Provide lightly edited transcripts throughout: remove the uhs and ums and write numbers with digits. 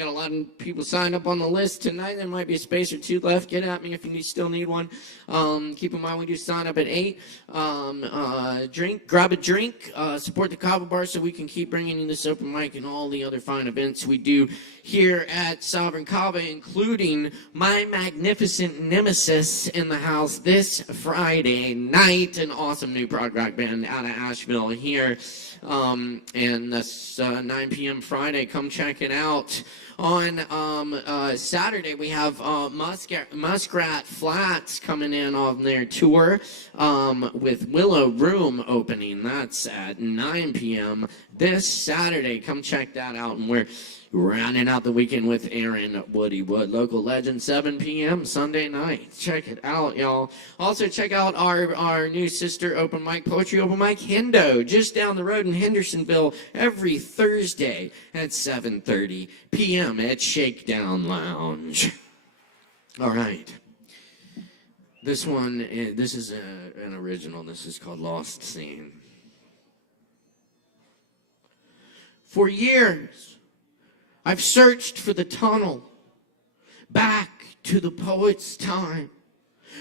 Got a lot of people signed up on the list tonight. There might be a space or two left. Get at me if you still need one. Keep in mind we do sign up at 8. Grab a drink. Support the Kava bar so we can keep bringing you this open mic and all the other fine events we do here at Sovereign Kava, including my magnificent nemesis in the house this Friday night. An awesome new prog rock band out of Asheville here. And that's 9 p.m. Friday. Come check it out. On Saturday, we have Muskrat Flats coming in on their tour with Willow Room opening. That's at 9 p.m. this Saturday. Come check that out. And we're rounding out the weekend with Aaron Woody Wood, local legend, 7 p.m. Sunday night. Check it out, y'all. Also, check out our new sister open mic, poetry open mic, Hendo, just down the road in Hendersonville, every Thursday at 7:30 p.m. at Shakedown Lounge. All right. This is an original. This is called Lost Scene. For years, I've searched for the tunnel back to the poet's time,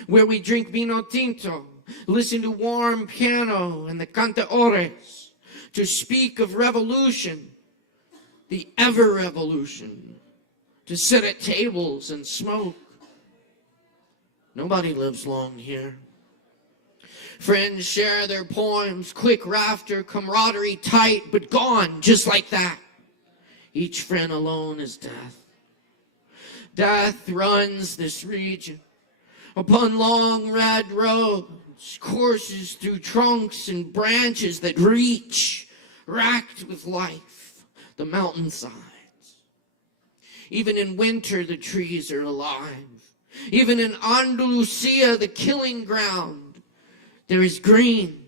where we drink vino tinto, listen to warm piano and the cantaores, to speak of revolution, the ever-revolution, to sit at tables and smoke. Nobody lives long here. Friends share their poems, quick rafter, camaraderie tight, but gone just like that. Each friend alone is death. Death runs this region upon long red roads, courses through trunks and branches that reach, racked with life, the mountainsides. Even in winter, the trees are alive. Even in Andalusia, the killing ground, there is green.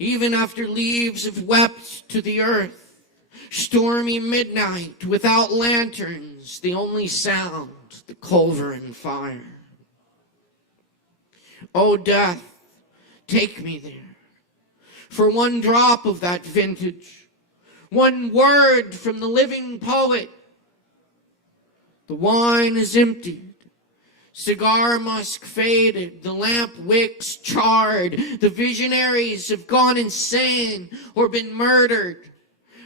Even after leaves have wept to the earth, stormy midnight without lanterns, the only sound, the culverin fire. Oh, death, take me there. For one drop of that vintage, one word from the living poet. The wine is emptied, cigar musk faded, the lamp wicks charred, the visionaries have gone insane or been murdered.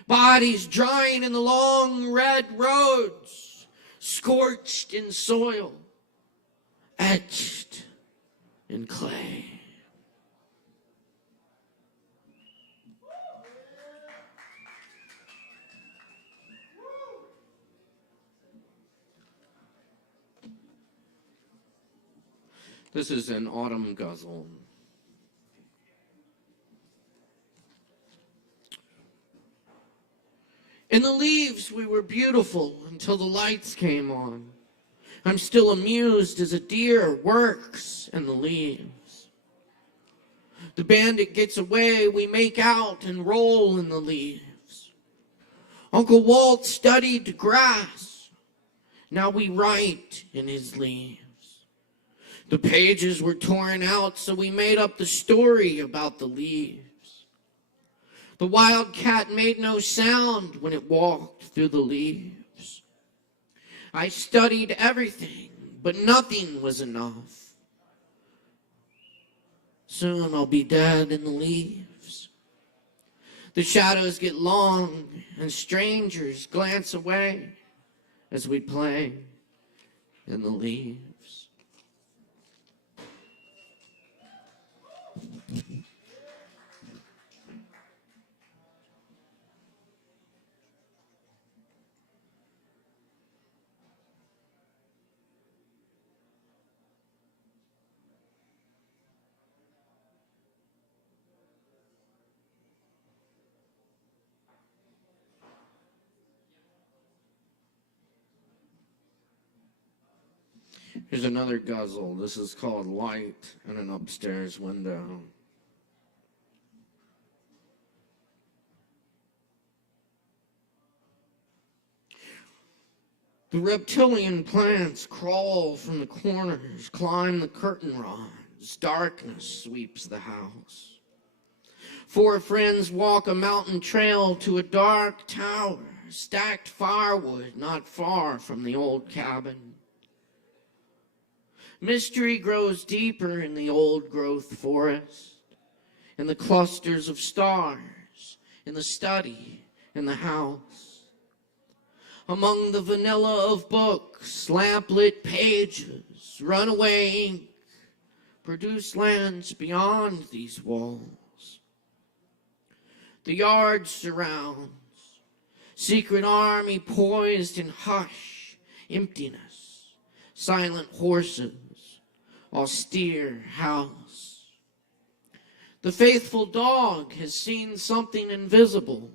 Bodies drying in the long red roads, scorched in soil, etched in clay. This is an autumn guzzle. In the leaves we were beautiful until the lights came on. I'm still amused as a deer works in the leaves. The bandit gets away, we make out and roll in the leaves. Uncle Walt studied grass. Now we write in his leaves. The pages were torn out, so we made up the story about the leaves. The wildcat made no sound when it walked through the leaves. I studied everything, but nothing was enough. Soon I'll be dead in the leaves. The shadows get long, and strangers glance away as we play in the leaves. Here's another guzzle. This is called Light in an Upstairs Window. The reptilian plants crawl from the corners, climb the curtain rods. Darkness sweeps the house. 4 friends walk a mountain trail to a dark tower stacked firewood not far from the old cabin. Mystery grows deeper in the old-growth forest, in the clusters of stars, in the study, in the house. Among the vanilla of books, lamplit pages, runaway ink, produce lands beyond these walls. The yard surrounds, secret army poised in hush, emptiness, silent horses, austere house. The faithful dog has seen something invisible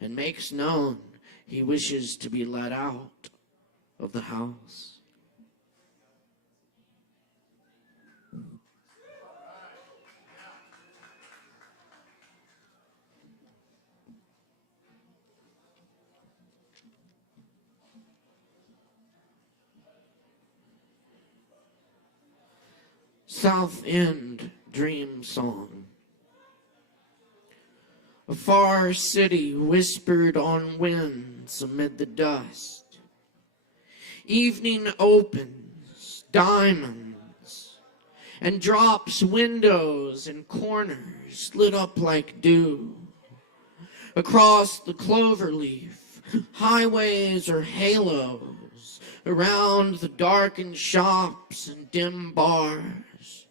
and makes known he wishes to be let out of the house. South End Dream Song. A far city whispered on winds amid the dust. Evening opens, diamonds, and drops windows and corners lit up like dew. Across the cloverleaf, highways are halos around the darkened shops and dim bars.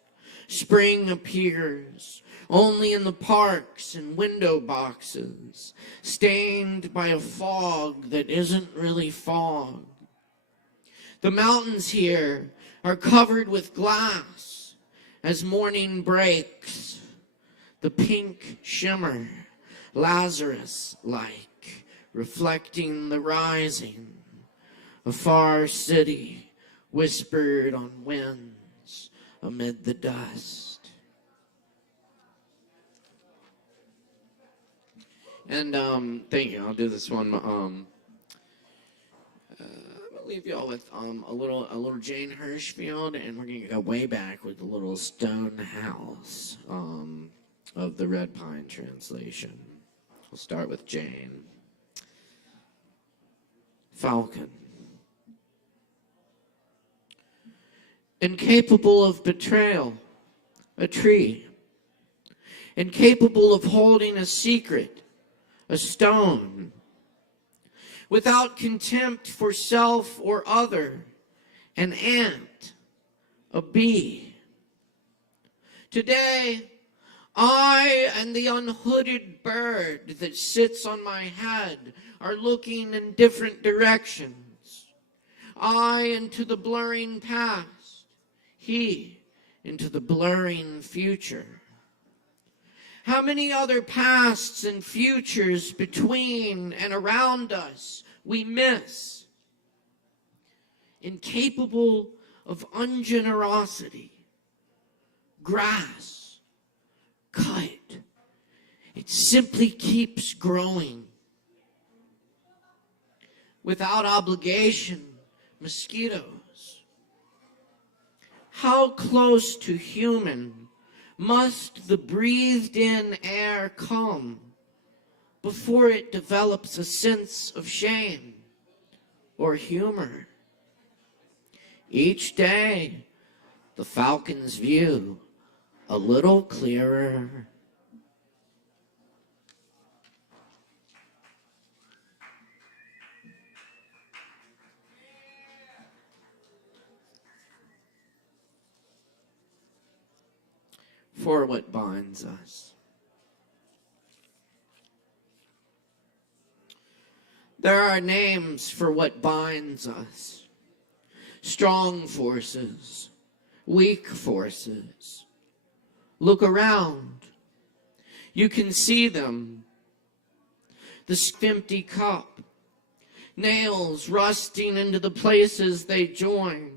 Spring appears only in the parks and window boxes, stained by a fog that isn't really fog. The mountains here are covered with glass as morning breaks, the pink shimmer, Lazarus-like, reflecting the rising. A far city whispered on winds amid the dust. And thank you. I'll do this one. I'm gonna leave y'all with a little Jane Hirschfield, and we're gonna go way back with the little stone house of the Red Pine translation. We'll start with Jane. Falcon. Incapable of betrayal, a tree. Incapable of holding a secret, a stone. Without contempt for self or other, an ant, a bee. Today, I and the unhooded bird that sits on my head are looking in different directions. I into the blurring past. He into the blurring future. How many other pasts and futures between and around us we miss? Incapable of ungenerosity. Grass, cut. It simply keeps growing. Without obligation, mosquitoes. How close to human must the breathed-in air come before it develops a sense of shame or humor? Each day, the falcon's view a little clearer. For what binds us. There are names for what binds us. Strong forces, weak forces. Look around. You can see them. The empty cup. Nails rusting into the places they join.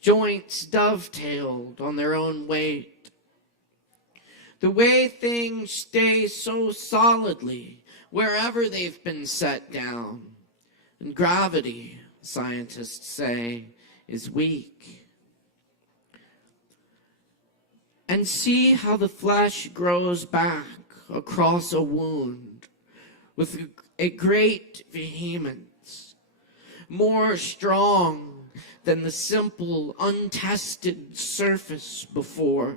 Joints dovetailed on their own weight. The way things stay so solidly wherever they've been set down. And gravity, scientists say, is weak. And see how the flesh grows back across a wound with a great vehemence, more strong than the simple, untested surface before.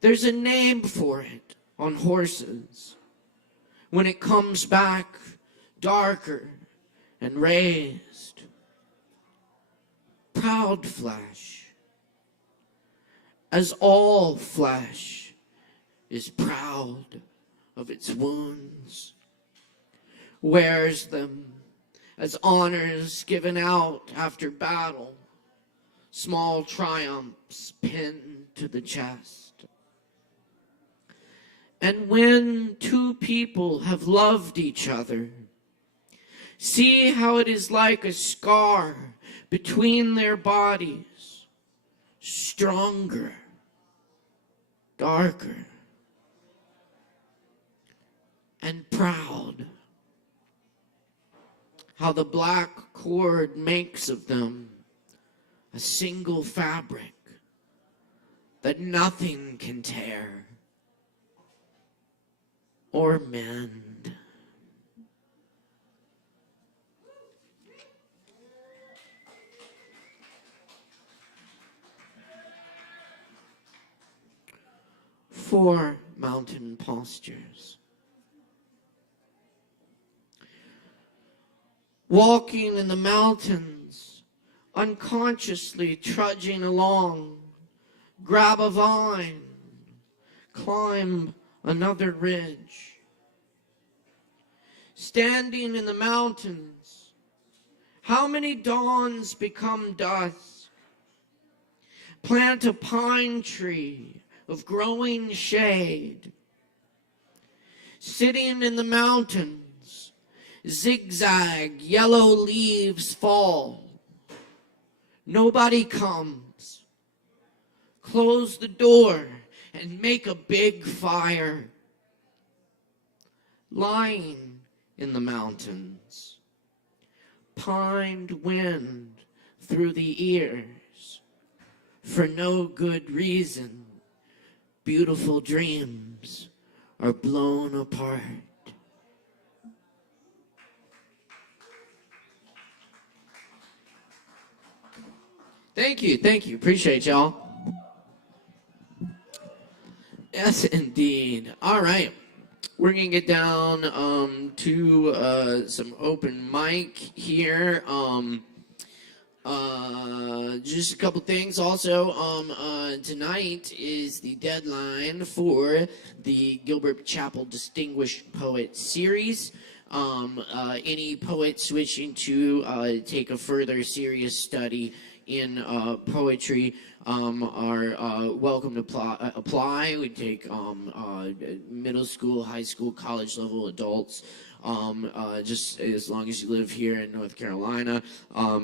There's a name for it on horses. When it comes back darker and raised, proud flesh, as all flesh is proud of its wounds, wears them as honors given out after battle, small triumphs pinned to the chest. And when two people have loved each other, see how it is like a scar between their bodies, stronger, darker, and proud. How the black cord makes of them a single fabric that nothing can tear or mend. Four mountain postures. Walking in the mountains, unconsciously trudging along, grab a vine, climb another ridge. Standing in the mountains, how many dawns become dusk? Plant a pine tree of growing shade. Sitting in the mountains, zigzag yellow leaves fall. Nobody comes. Close the door and make a big fire. Lying in the mountains, pined wind through the ears, for no good reason, beautiful dreams are blown apart. Thank you, appreciate y'all. Yes, indeed. All right. We're going to get down to some open mic here. Just a couple things. Also, tonight is the deadline for the Gilbert Chapel Distinguished Poet Series. Any poets wishing to take a further serious study in poetry are welcome to apply. We take middle school, high school, college level adults. Just as long as you live here in North Carolina,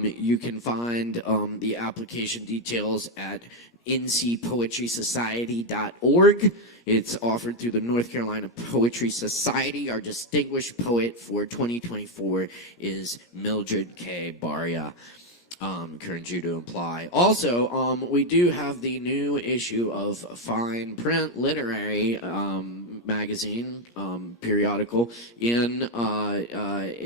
you can find the application details at ncpoetrysociety.org. It's offered through the North Carolina Poetry Society. Our distinguished poet for 2024 is Mildred K. Baria. Encourage you to apply. Also, we do have the new issue of Fine Print Literary magazine, periodical, in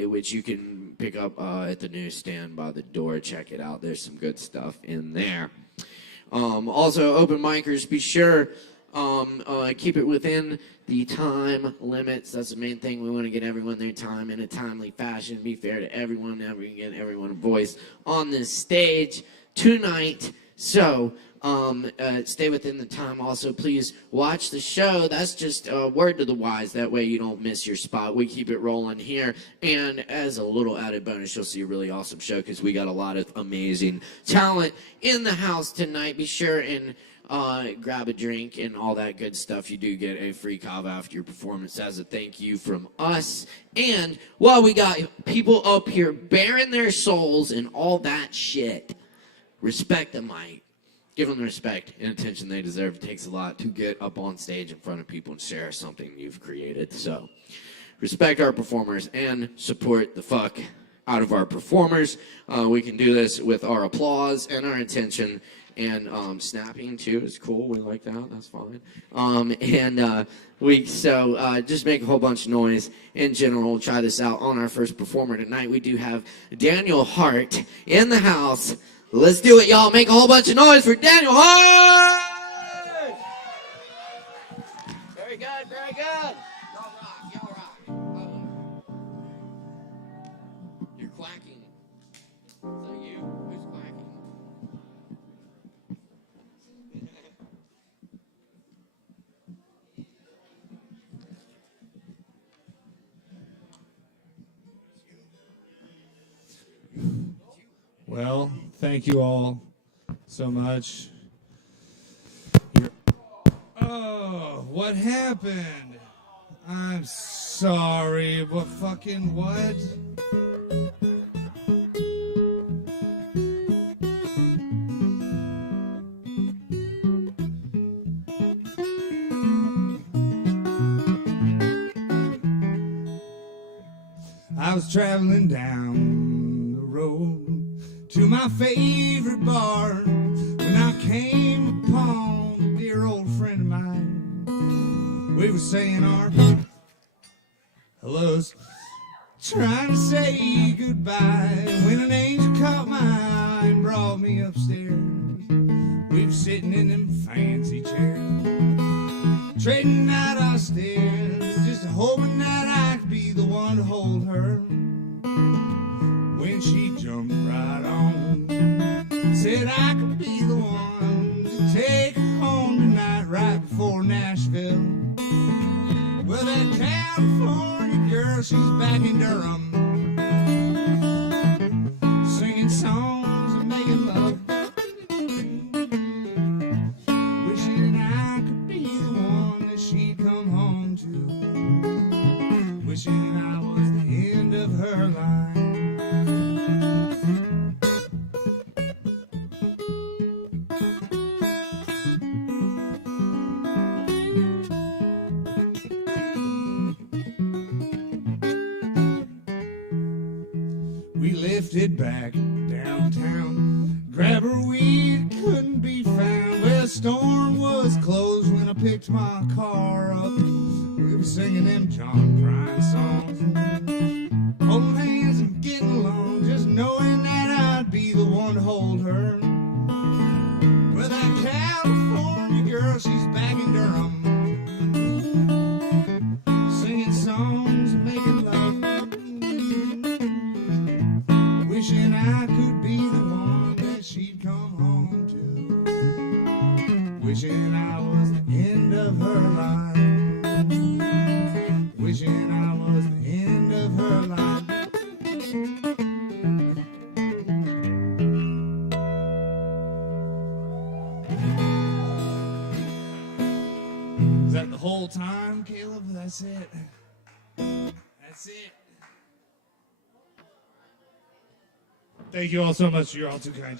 which you can pick up at the newsstand by the door. Check it out. There's some good stuff in there. Also, open micers, be sure keep it within the time limits. That's the main thing. We want to get everyone their time in a timely fashion, be fair to everyone, get everyone a voice on this stage tonight. So stay within the time. Also, please watch the show. That's just a word to the wise. That way you don't miss your spot. We keep it rolling here. And as a little added bonus, you'll see a really awesome show because we got a lot of amazing talent in the house tonight. Be sure and grab a drink and all that good stuff. You do get a free Kava after your performance as a thank you from us. And while we got people up here bearing their souls and all that shit, respect them, Mike. Give them the respect and attention they deserve. It takes a lot to get up on stage in front of people and share something you've created. So respect our performers and support the fuck out of our performers. We can do this with our applause and our attention, and snapping too is cool. We like that. That's fine. Just make a whole bunch of noise in general. We'll try this out on our first performer tonight. We do have Daniel Hart in the house. Let's do it, y'all. Make a whole bunch of noise for Daniel Hart. Very good. Very good. Y'all rock. Y'all rock. You're quacking. Is that you? Who's quacking? Well, thank you all so much. Oh, what happened? I'm sorry, but fucking what? I was traveling down the road to my favorite bar when I came upon a dear old friend of mine. We were saying our hellos, trying to say goodbye, when an angel caught my eye and brought me upstairs. We were sitting in them fancy chairs, trading out our stares, just hoping that I could be the one to hold her. When she jumped right on, said I could be the one to take her home tonight right before Nashville. Well, that California girl, she's back in Durham, singing songs and making love, wishing I could be the one that she'd come home to, wishing I was the end of her line. Lifted back downtown, grab her weed, couldn't be found. Well, the storm was closed when I picked my car up. We were singing them John Prine songs, holding hands and getting along, just knowing that I'd be the one to hold her. Well, that California girl, she's back in Durham, singing songs and making love, wishing I could be the one that she'd come home to, wishing I was the end of her line, wishing I was the end of her line. Is that the whole time, Caleb? That's it. That's it. Thank you all so much. You're all too kind.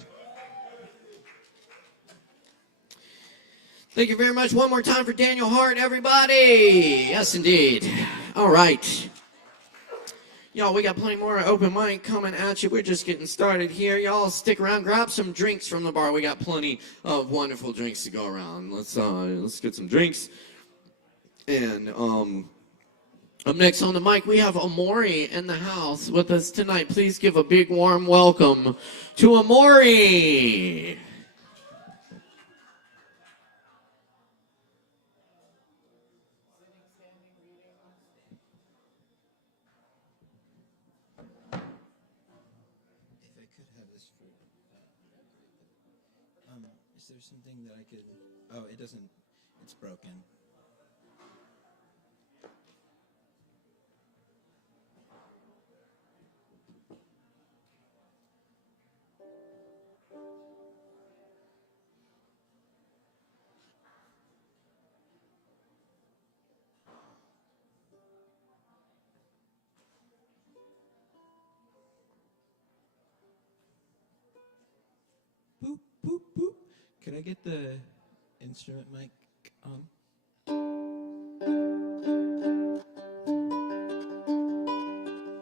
Thank you very much. One more time for Daniel Hart, everybody. Yes, indeed. All right. Y'all, we got plenty more open mic coming at you. We're just getting started here. Y'all stick around. Grab some drinks from the bar. We got plenty of wonderful drinks to go around. Let's get some drinks. And up next on the mic, we have Amori in the house with us tonight. Please give a big warm welcome to Amori. If I could have this for, is there something that I could, oh, it doesn't, it's broken. Boop, boop, boop. Could I get the instrument mic on?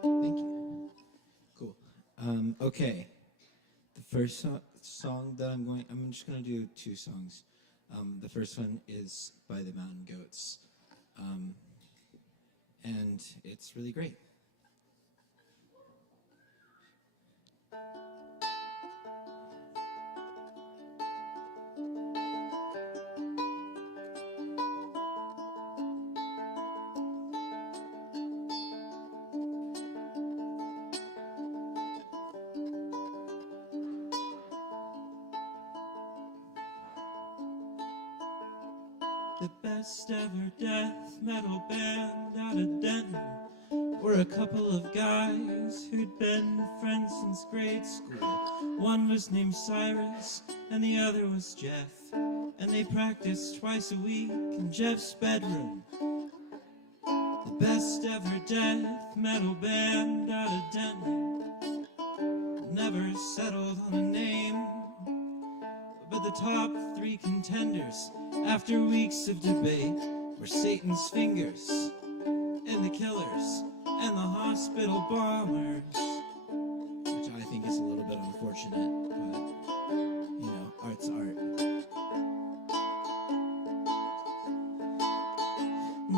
Thank you. Cool. Okay. The first song that I'm just going to do 2 songs. The first one is by the Mountain Goats. And it's really great. The best ever death metal band out of Denton were a couple of guys who'd been friends since grade school. One was named Cyrus and the other was Jeff, and they practiced twice a week in Jeff's bedroom. The best ever death metal band out of Denton never settled on a name, but the top 3 contenders after weeks of debate were Satan's Fingers, and the Killers, and the Hospital Bombers, which I think is a little bit unfortunate, but, you know, art's art.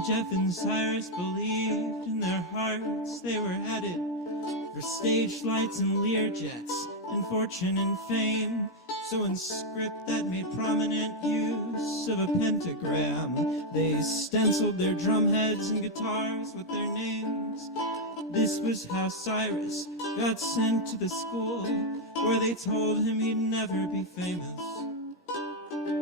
Jeff and Cyrus believed in their hearts they were headed for stage lights and Learjets, and fortune and fame. So in script that made prominent use of a pentagram, they stenciled their drum heads and guitars with their names. This was how Cyrus got sent to the school where they told him he'd never be famous.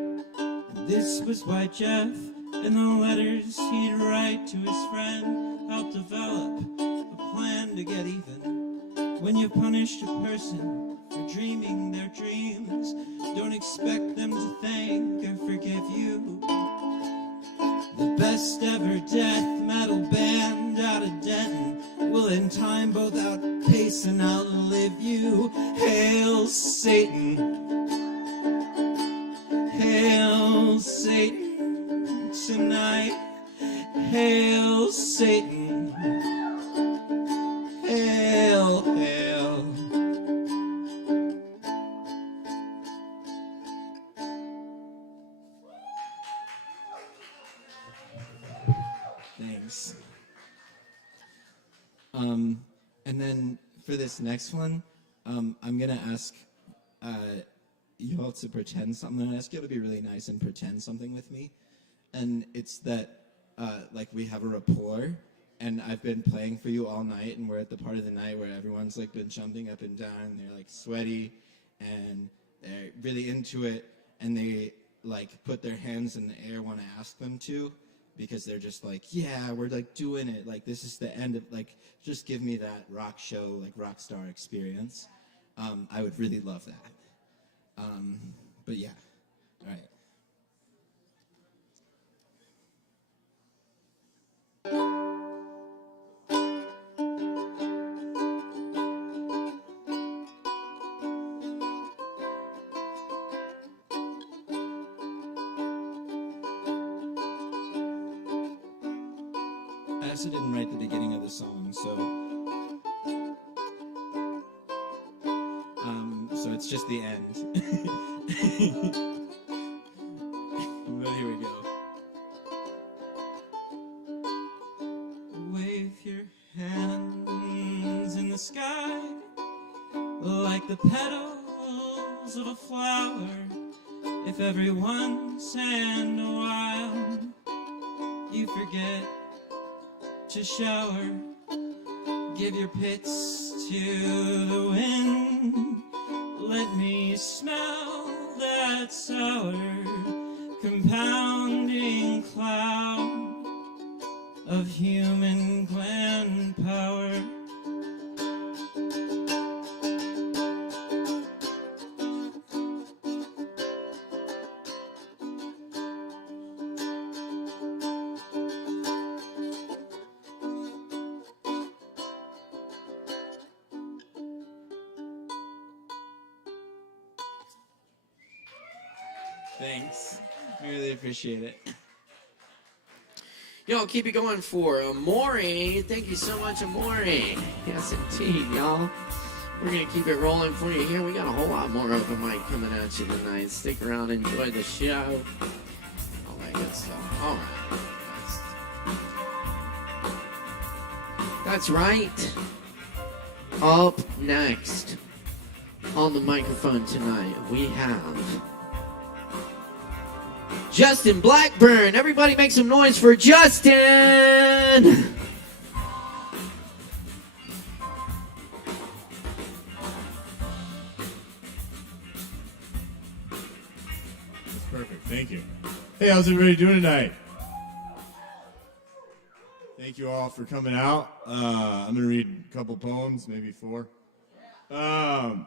And this was why Jeff, in the letters he'd write to his friend, helped develop a plan to get even. When you punish a person for dreaming their dreams, don't expect them to thank or forgive you. The best ever death metal band out of Denton will in time both outpace and outlive you. Hail Satan, hail Satan tonight, hail Satan, hail, hail. Thanks. And then for this next one, I'm gonna ask you all to pretend something. I'm gonna ask you all to be really nice and pretend something with me. And it's that like we have a rapport, and I've been playing for you all night, and we're at the part of the night where everyone's like been jumping up and down, and they're like sweaty, and they're really into it, and they like put their hands in the air when I ask them to, because they're just like, yeah, we're like doing it, like this is the end of, like, just give me that rock show, like rock star experience. I would really love that. But yeah, all right. I also didn't write the beginning of the song, so it's just the end. But here we go. Wave your hands in the sky like the petals of a flower. If every once and a while you forget to shower, give your pits to the wind. Let me smell that sour, compounding cloud of human gland power. Thanks. We really appreciate it. Y'all keep it going for Amore. Thank you so much, Amore. Yes, indeed, y'all. We're going to keep it rolling for you here. We got a whole lot more open mic coming at you tonight. Stick around, enjoy the show. All that good stuff. All right. That's right. Up next on the microphone tonight, we have Justin Blackburn. Everybody make some noise for Justin. Perfect. Thank you. Hey, how's everybody doing tonight? Thank you all for coming out. I'm going to read a couple poems, maybe 4.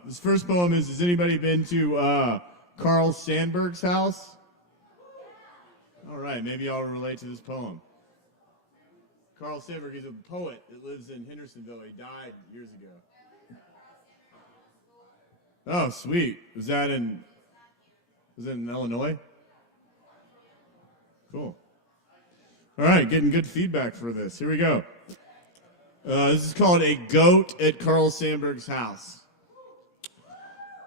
This first poem is, has anybody been to Carl Sandburg's house? All right, maybe y'all relate to this poem. Carl Sandburg, he's a poet that lives in Hendersonville. He died years ago. Oh, sweet. Was that in Illinois? Cool. All right, getting good feedback for this. Here we go. This is called A Goat at Carl Sandburg's House.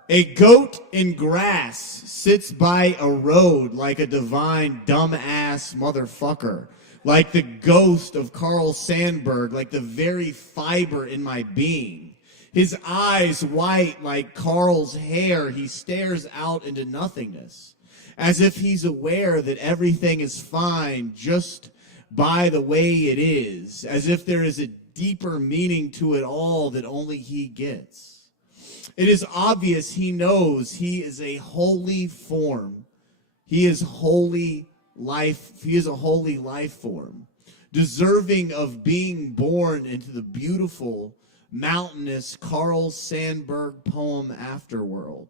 A goat in grass sits by a road like a divine dumbass motherfucker, like the ghost of Carl Sandburg, like the very fiber in my being. His eyes white like Carl's hair, he stares out into nothingness, as if he's aware that everything is fine just by the way it is, as if there is a deeper meaning to it all that only he gets. It is obvious he knows he is a holy form. He is holy life. He is a holy life form, deserving of being born into the beautiful, mountainous Carl Sandburg poem Afterworld.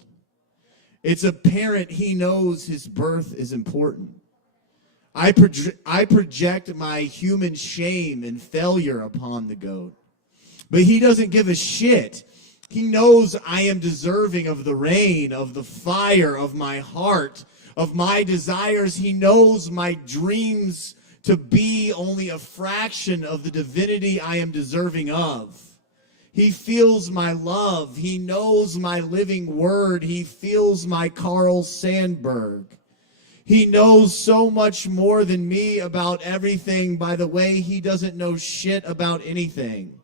It's apparent he knows his birth is important. I project my human shame and failure upon the goat, but he doesn't give a shit. He knows I am deserving of the rain, of the fire, of my heart, of my desires. He knows my dreams to be only a fraction of the divinity I am deserving of. He feels my love. He knows my living word. He feels my Carl Sandburg. He knows so much more than me about everything. By the way, he doesn't know shit about anything.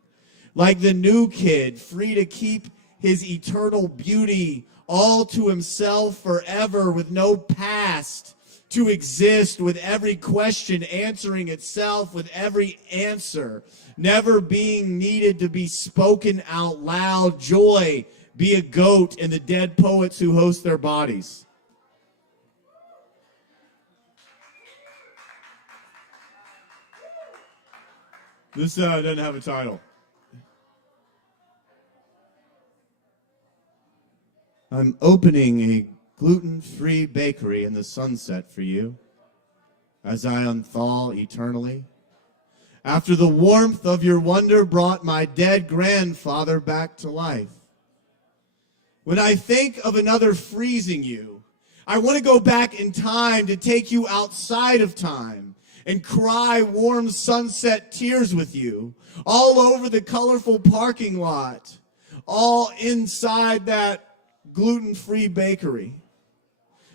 Like the new kid, free to keep his eternal beauty all to himself forever with no past, to exist with every question answering itself with every answer, never being needed to be spoken out loud. Joy, be a goat in the dead poets who host their bodies. This doesn't have a title. I'm opening a gluten-free bakery in the sunset for you as I unthaw eternally. After the warmth of your wonder brought my dead grandfather back to life. When I think of another freezing you, I want to go back in time to take you outside of time and cry warm sunset tears with you all over the colorful parking lot, all inside that gluten-free bakery.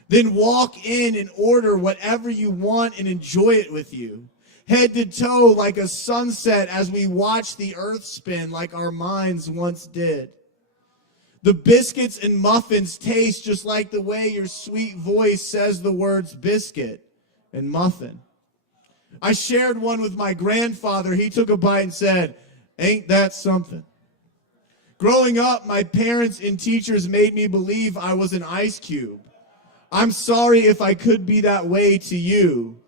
Then walk in and order whatever you want and enjoy it with you, head to toe like a sunset as we watch the earth spin like our minds once did. The biscuits and muffins taste just like the way your sweet voice says the words biscuit and muffin. I shared one with my grandfather. He took a bite and said, "Ain't that something?" Growing up, my parents and teachers made me believe I was an ice cube. I'm sorry if I could be that way to you.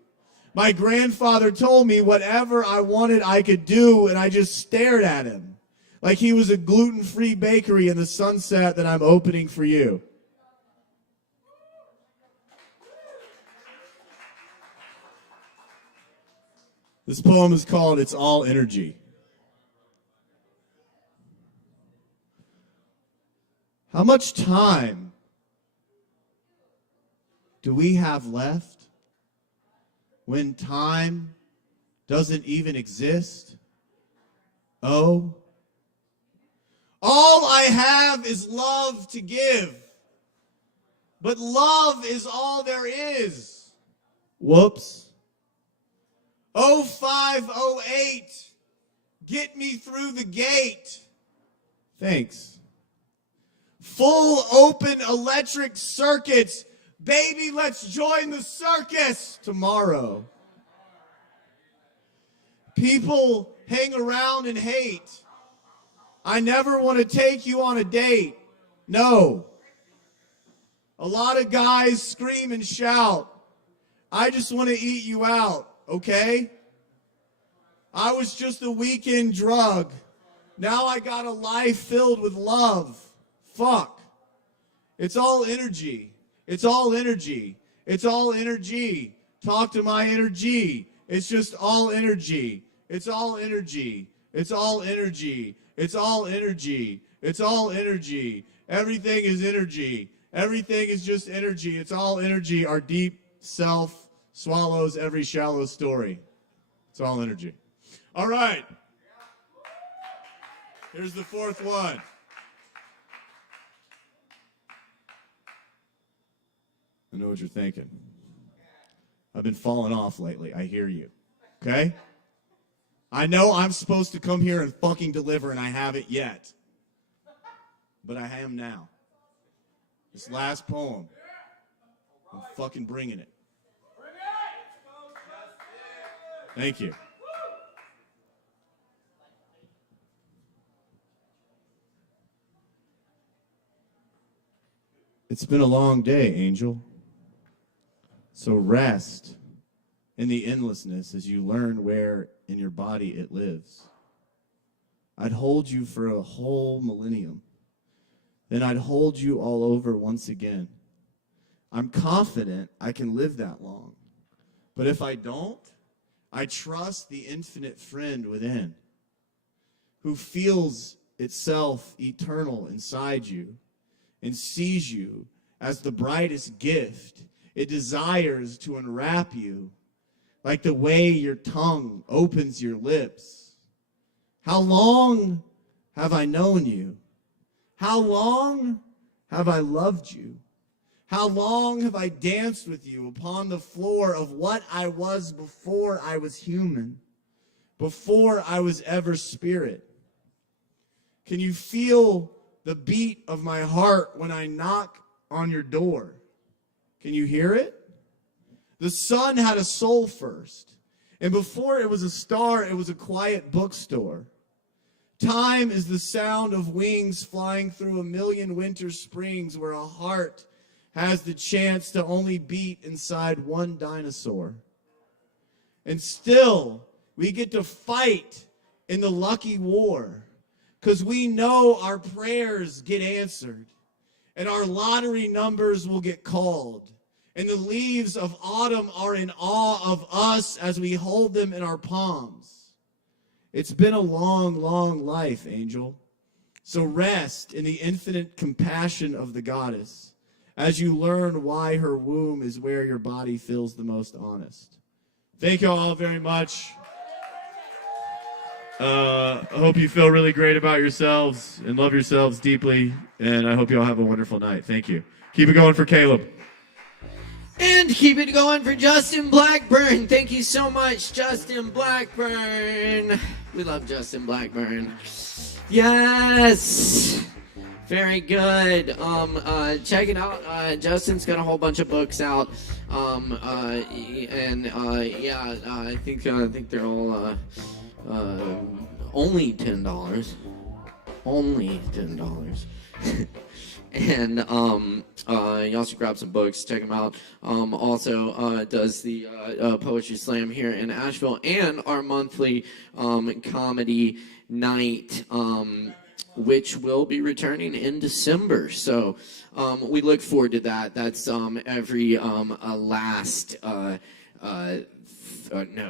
My grandfather told me whatever I wanted I could do, and I just stared at him like he was a gluten-free bakery in the sunset that I'm opening for you. This poem is called It's All Energy. How much time do we have left when time doesn't even exist? Oh, All I have is love to give. But love is all there is. Whoops. 0508. Get me through the gate. Thanks. Full open electric circuits. Baby, let's join the circus tomorrow. People hang around and hate. I never want to take you on a date. No. A lot of guys scream and shout. I just want to eat you out, okay? I was just a weekend drug. Now I got a life filled with love. Fuck. It's all energy. It's all energy. It's all energy. Talk to my energy. It's just all energy. It's all energy. It's all energy. It's all energy. It's all energy. Everything is energy. Everything is just energy. It's all energy. Our deep self swallows every shallow story. It's all energy. All right. Here's the fourth one. I know what you're thinking. I've been falling off lately. I hear you. Okay? I know I'm supposed to come here and fucking deliver, and I haven't yet. But I am now. This last poem, I'm fucking bringing it. Thank you. It's been a long day, Angel. So rest in the endlessness as you learn where in your body it lives. I'd hold you for a whole millennium. Then I'd hold you all over once again. I'm confident I can live that long. But if I don't, I trust the infinite friend within, who feels itself eternal inside you and sees you as the brightest gift. It desires to enwrap you like the way your tongue opens your lips. How long have I known you? How long have I loved you? How long have I danced with you upon the floor of what I was before I was human, before I was ever spirit? Can you feel the beat of my heart when I knock on your door? Can you hear it? The sun had a soul first, and before it was a star, it was a quiet bookstore. Time is the sound of wings flying through a million winter springs where a heart has the chance to only beat inside one dinosaur. And still, we get to fight in the lucky war because we know our prayers get answered and our lottery numbers will get called. And the leaves of autumn are in awe of us as we hold them in our palms. It's been a long, long life, Angel. So rest in the infinite compassion of the goddess as you learn why her womb is where your body feels the most honest. Thank you all very much. I hope you feel really great about yourselves and love yourselves deeply. And I hope you all have a wonderful night. Thank you. Keep it going for Caleb. And keep it going for Justin Blackburn. Thank you so much, Justin Blackburn. We love Justin Blackburn. Yes. Very good. Check it out. Justin's got a whole bunch of books out. I think they're all only $10. Only $10. And you also grab some books, check them out. Also does the Poetry Slam here in Asheville and our monthly comedy night, which will be returning in December. So we look forward to that. That's every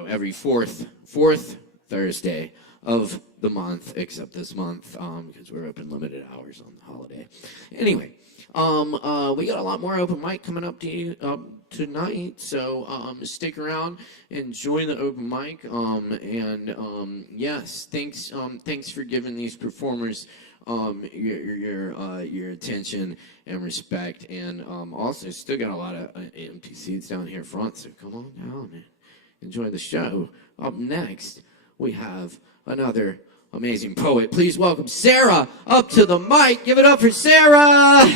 every fourth Thursday of the month, except this month, because we're open limited hours on the holiday. Anyway, We got a lot more open mic coming up to you tonight, so stick around, enjoy the open mic, yes, thanks for giving these performers your attention and respect, and also still got a lot of empty seats down here front, so come on down and enjoy the show. Up next, we have another amazing poet. Please welcome Sarah up to the mic. Give it up for Sarah.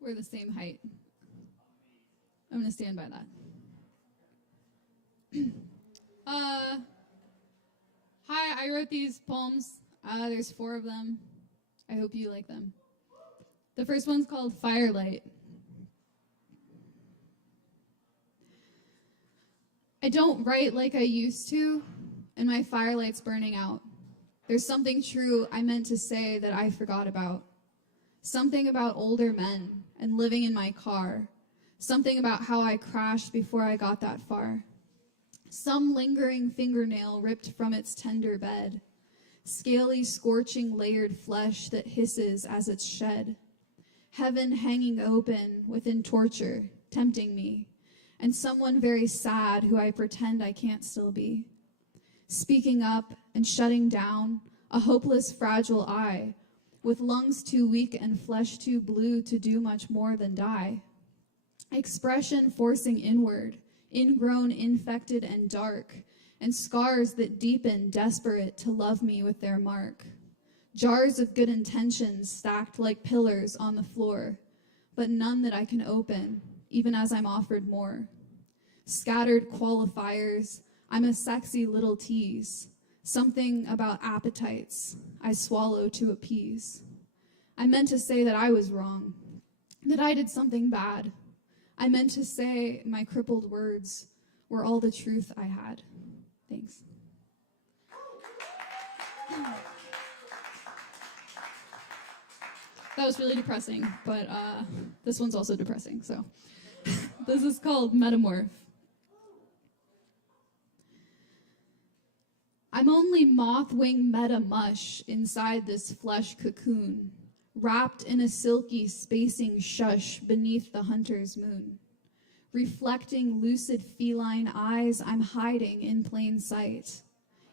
We're the same height. I'm going to stand by that. Hi, I wrote these poems. There's 4 of them. I hope you like them. The first one's called Firelight. I don't write like I used to, and my firelight's burning out. There's something true I meant to say that I forgot about. Something about older men and living in my car. Something about how I crashed before I got that far. Some lingering fingernail ripped from its tender bed. Scaly, scorching, layered flesh that hisses as it's shed. Heaven hanging open within torture, tempting me. And someone very sad who I pretend I can't still be. Speaking up and shutting down, a hopeless, fragile eye, with lungs too weak and flesh too blue to do much more than die. Expression forcing inward, ingrown, infected, and dark, and scars that deepen, desperate to love me with their mark. Jars of good intentions stacked like pillars on the floor, but none that I can open, even as I'm offered more. Scattered qualifiers, I'm a sexy little tease, something about appetites I swallow to appease. I meant to say that I was wrong, that I did something bad. I meant to say my crippled words were all the truth I had. Thanks. That was really depressing, but this one's also depressing, so. This is called Metamorph. I'm only moth-wing meta-mush inside this flesh cocoon, wrapped in a silky spacing shush beneath the hunter's moon. Reflecting lucid feline eyes, I'm hiding in plain sight.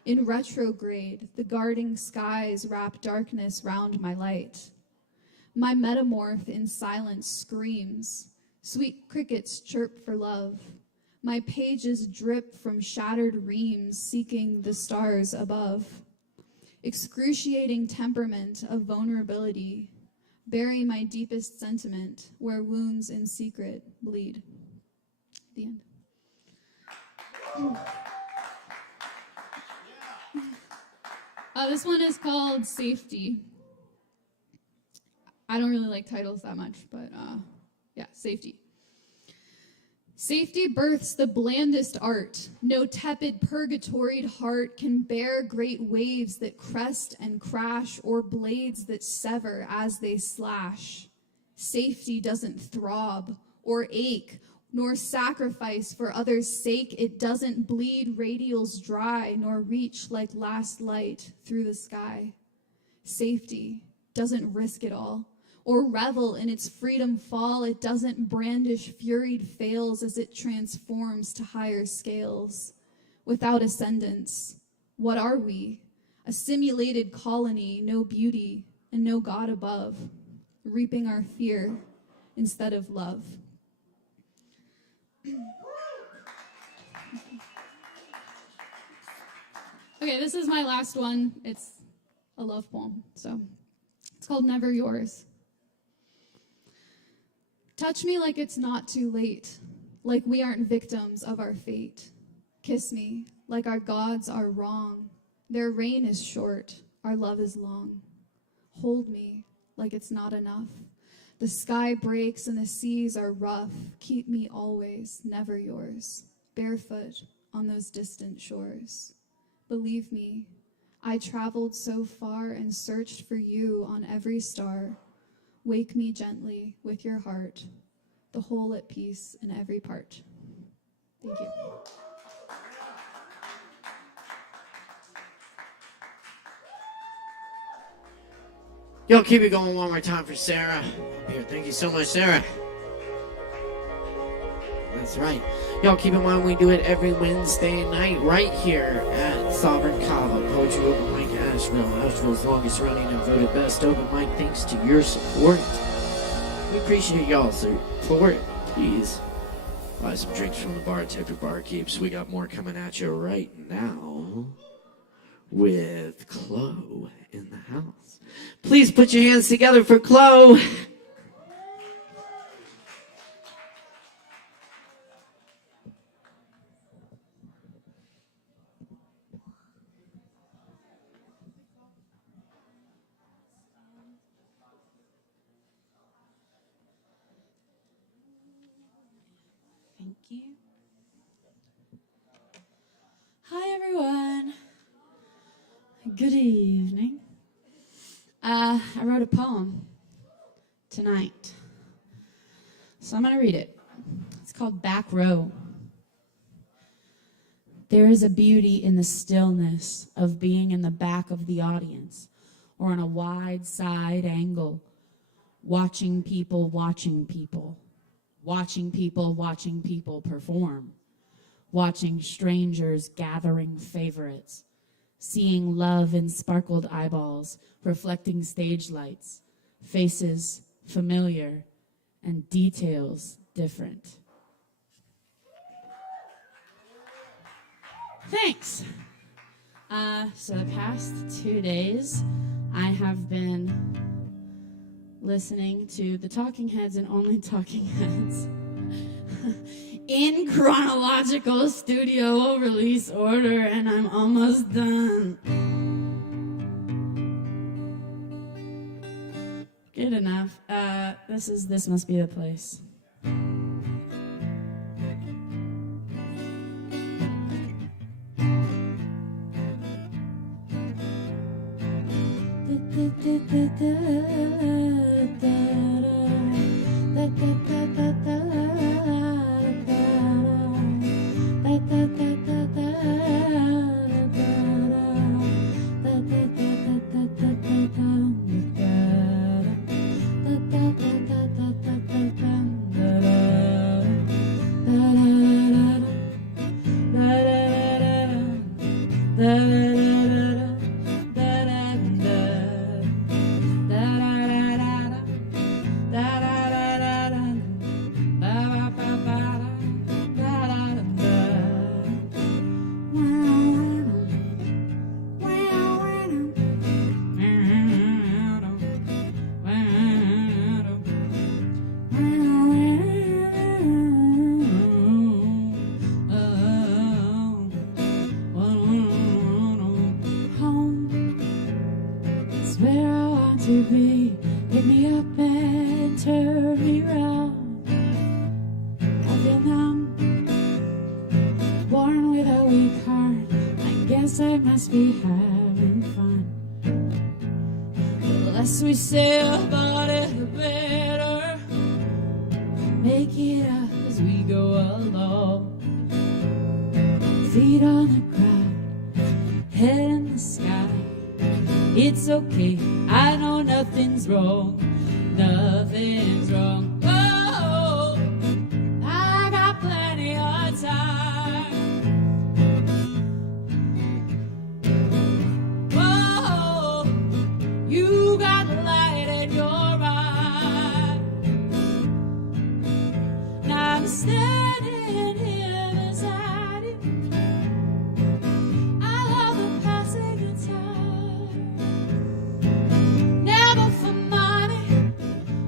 In retrograde, the guarding skies wrap darkness round my light. My metamorph in silence screams. Sweet crickets chirp for love. My pages drip from shattered reams, seeking the stars above. Excruciating temperament of vulnerability. Bury my deepest sentiment where wounds in secret bleed. The end. This one is called Safety. I don't really like titles that much, but yeah, Safety. Safety births the blandest art. No tepid purgatoried heart can bear great waves that crest and crash, or blades that sever as they slash. Safety doesn't throb or ache, nor sacrifice for others' sake. It doesn't bleed radials dry, nor reach like last light through the sky. Safety doesn't risk it all, or revel in its freedom fall. It doesn't brandish furied fails as it transforms to higher scales. Without ascendance, what are we? A simulated colony, no beauty and no God above, reaping our fear instead of love. Okay, this is my last one. It's a love poem, so it's called Never Yours. Touch me like it's not too late, like we aren't victims of our fate. Kiss me like our gods are wrong. Their reign is short, our love is long. Hold me like it's not enough. The sky breaks and the seas are rough. Keep me always, never yours, barefoot on those distant shores. Believe me, I traveled so far and searched for you on every star. Wake me gently with your heart, the whole at peace in every part. Thank you. Y'all keep it going one more time for Sarah. Here, thank you so much, Sarah. That's right. Y'all keep in mind we do it every Wednesday night right here at Sovereign Kava, Poetry Open Mic Asheville. Asheville's longest running and voted best open mic thanks to your support. We appreciate y'all's support. Please buy some drinks from the bartender barkeeps. We got more coming at you right now with Chloe in the house. Please put your hands together for Chloe. Thank you. Hi, everyone. Good evening. I wrote a poem tonight, so I'm going to read it. It's called Back Row. There is a beauty in the stillness of being in the back of the audience or on a wide side angle, watching people watching people. Watching people perform, watching strangers gathering favorites, seeing love in sparkled eyeballs, reflecting stage lights, faces familiar and details different. Thanks. So the past 2 days, I have been listening to the Talking Heads and only Talking Heads in chronological studio release order, and I'm almost done. Good enough. This must be the place.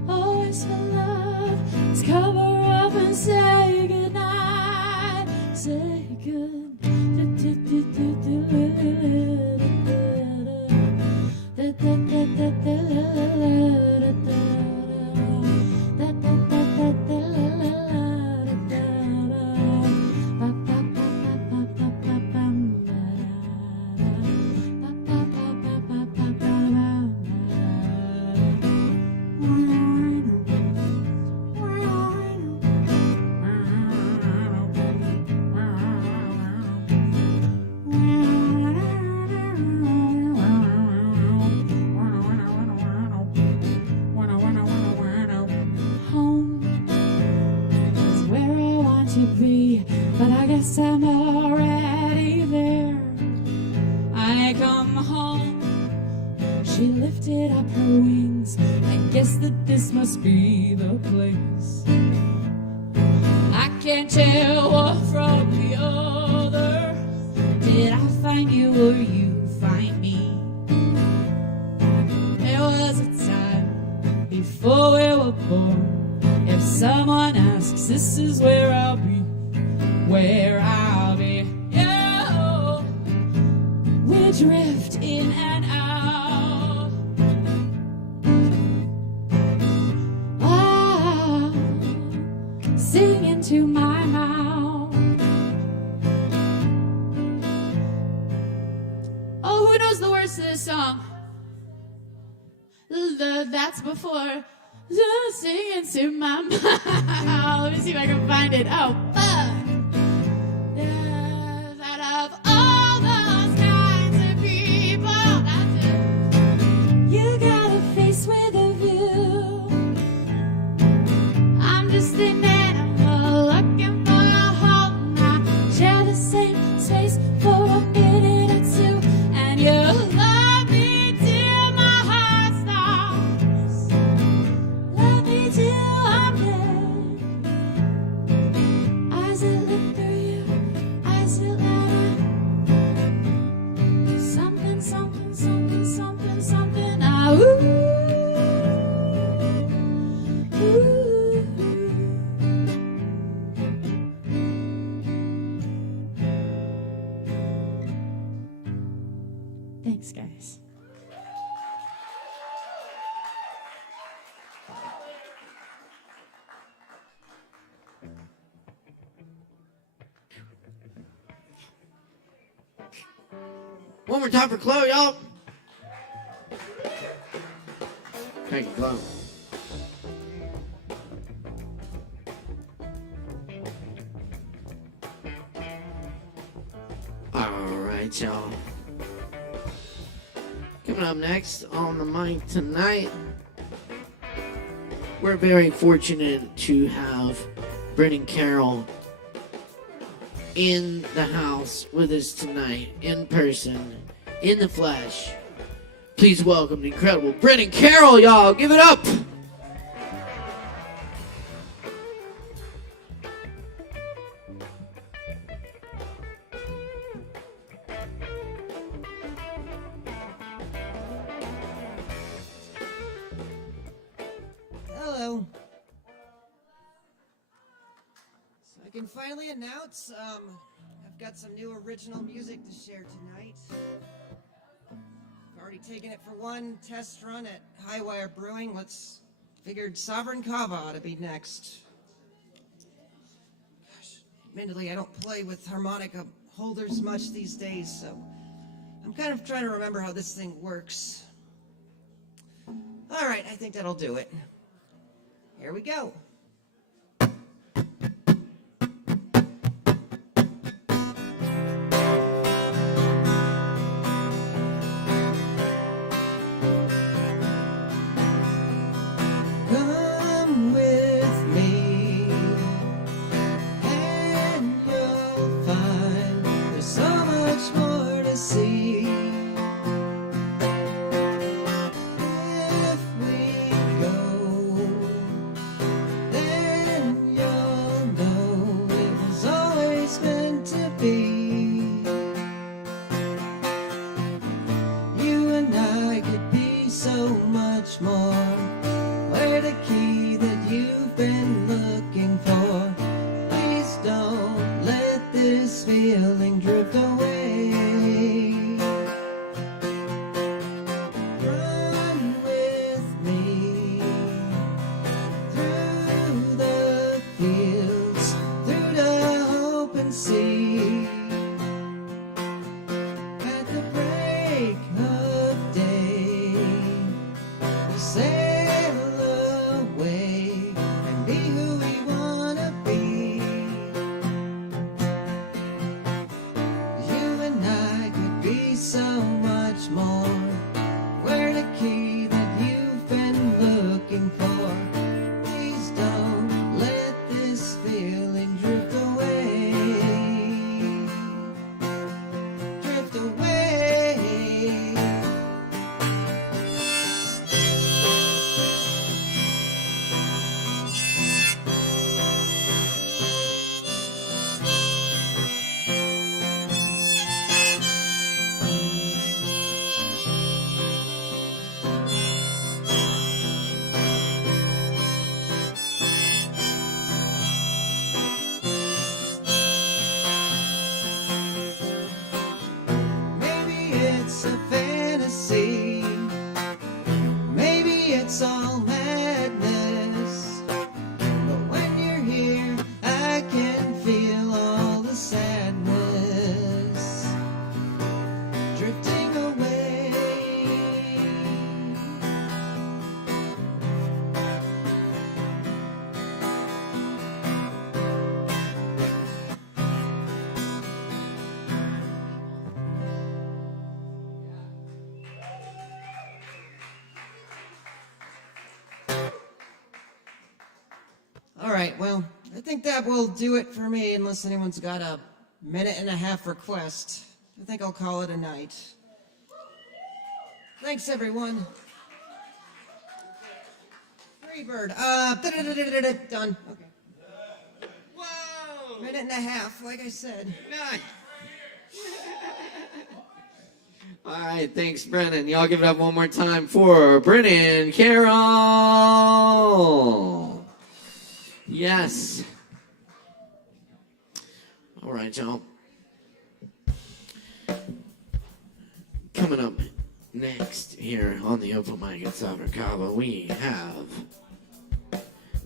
Always for love. home. She lifted up her wings and guessed that this must be the place. I can't tell one from the other. Did I find you or you find me? There was a time before we were born. If someone asks, this is where I'll be, where I'll be. Yeah, we drift in and out. Ah, singing to my mouth. Oh, who knows the words to this song? That's before singing to my mouth. Let me see if I can find it. Oh, fuck. Out of all those kinds of people, that's it. You got a face with a view. I'm just an animal looking for a home. I share the same space for a minute or two, and you love me till my heart stops. Love me till I'm dead. Eyes that look through you, eyes that light up. Something, something, something, something, something. Ah, ooh, ooh. Thanks, guys. One more time for Chloe, y'all. Thank you, Chloe. All right, y'all. Coming up next on the mic tonight, we're very fortunate to have Brennan Carroll in the house with us tonight, in person, in the flesh. Please welcome the incredible Brennan Carroll, y'all. Give it up. Hello. So I can finally announce, I've got some new original music to share tonight. I've already taken it for one test run at Highwire Brewing. Figured Sovereign Kava ought to be next. Gosh, admittedly, I don't play with harmonica holders much these days, so I'm kind of trying to remember how this thing works. All right, I think that'll do it. Here we go. Come with me, and you'll find there's so much more to see. If we go, then you'll know it was always meant to be. You and I could be so much more. We're the key that you've been looking for. Please don't let this feeling drift away. Run with me through the fields, through the open sea. At the break of day, we'll sail away and be who we wanna be. You and I could be so much more. We're the key that you've been looking for. Please don't let this feeling drift away. Drift away. right, well, I think that will do it for me, unless anyone's got a 1.5-minute request. I think I'll call it a night. Thanks, everyone. Freebird. Done. Okay. Whoa! 1.5 minutes, like I said. Nice. All right, thanks, Brennan. Y'all give it up one more time for Brennan Carroll. Yes. All right, y'all. Coming up next here on the Open Mic at Sovereign Kava, we have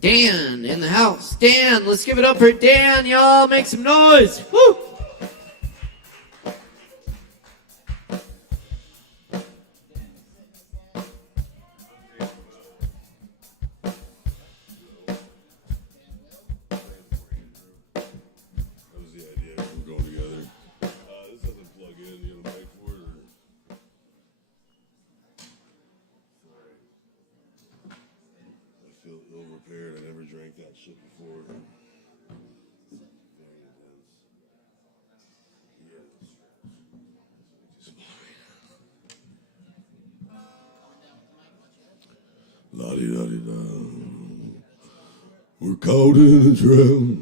Dan in the house. Dan, let's give it up for Dan, y'all. Make some noise. Woo! La-di-da-di-da. We're caught in a trap.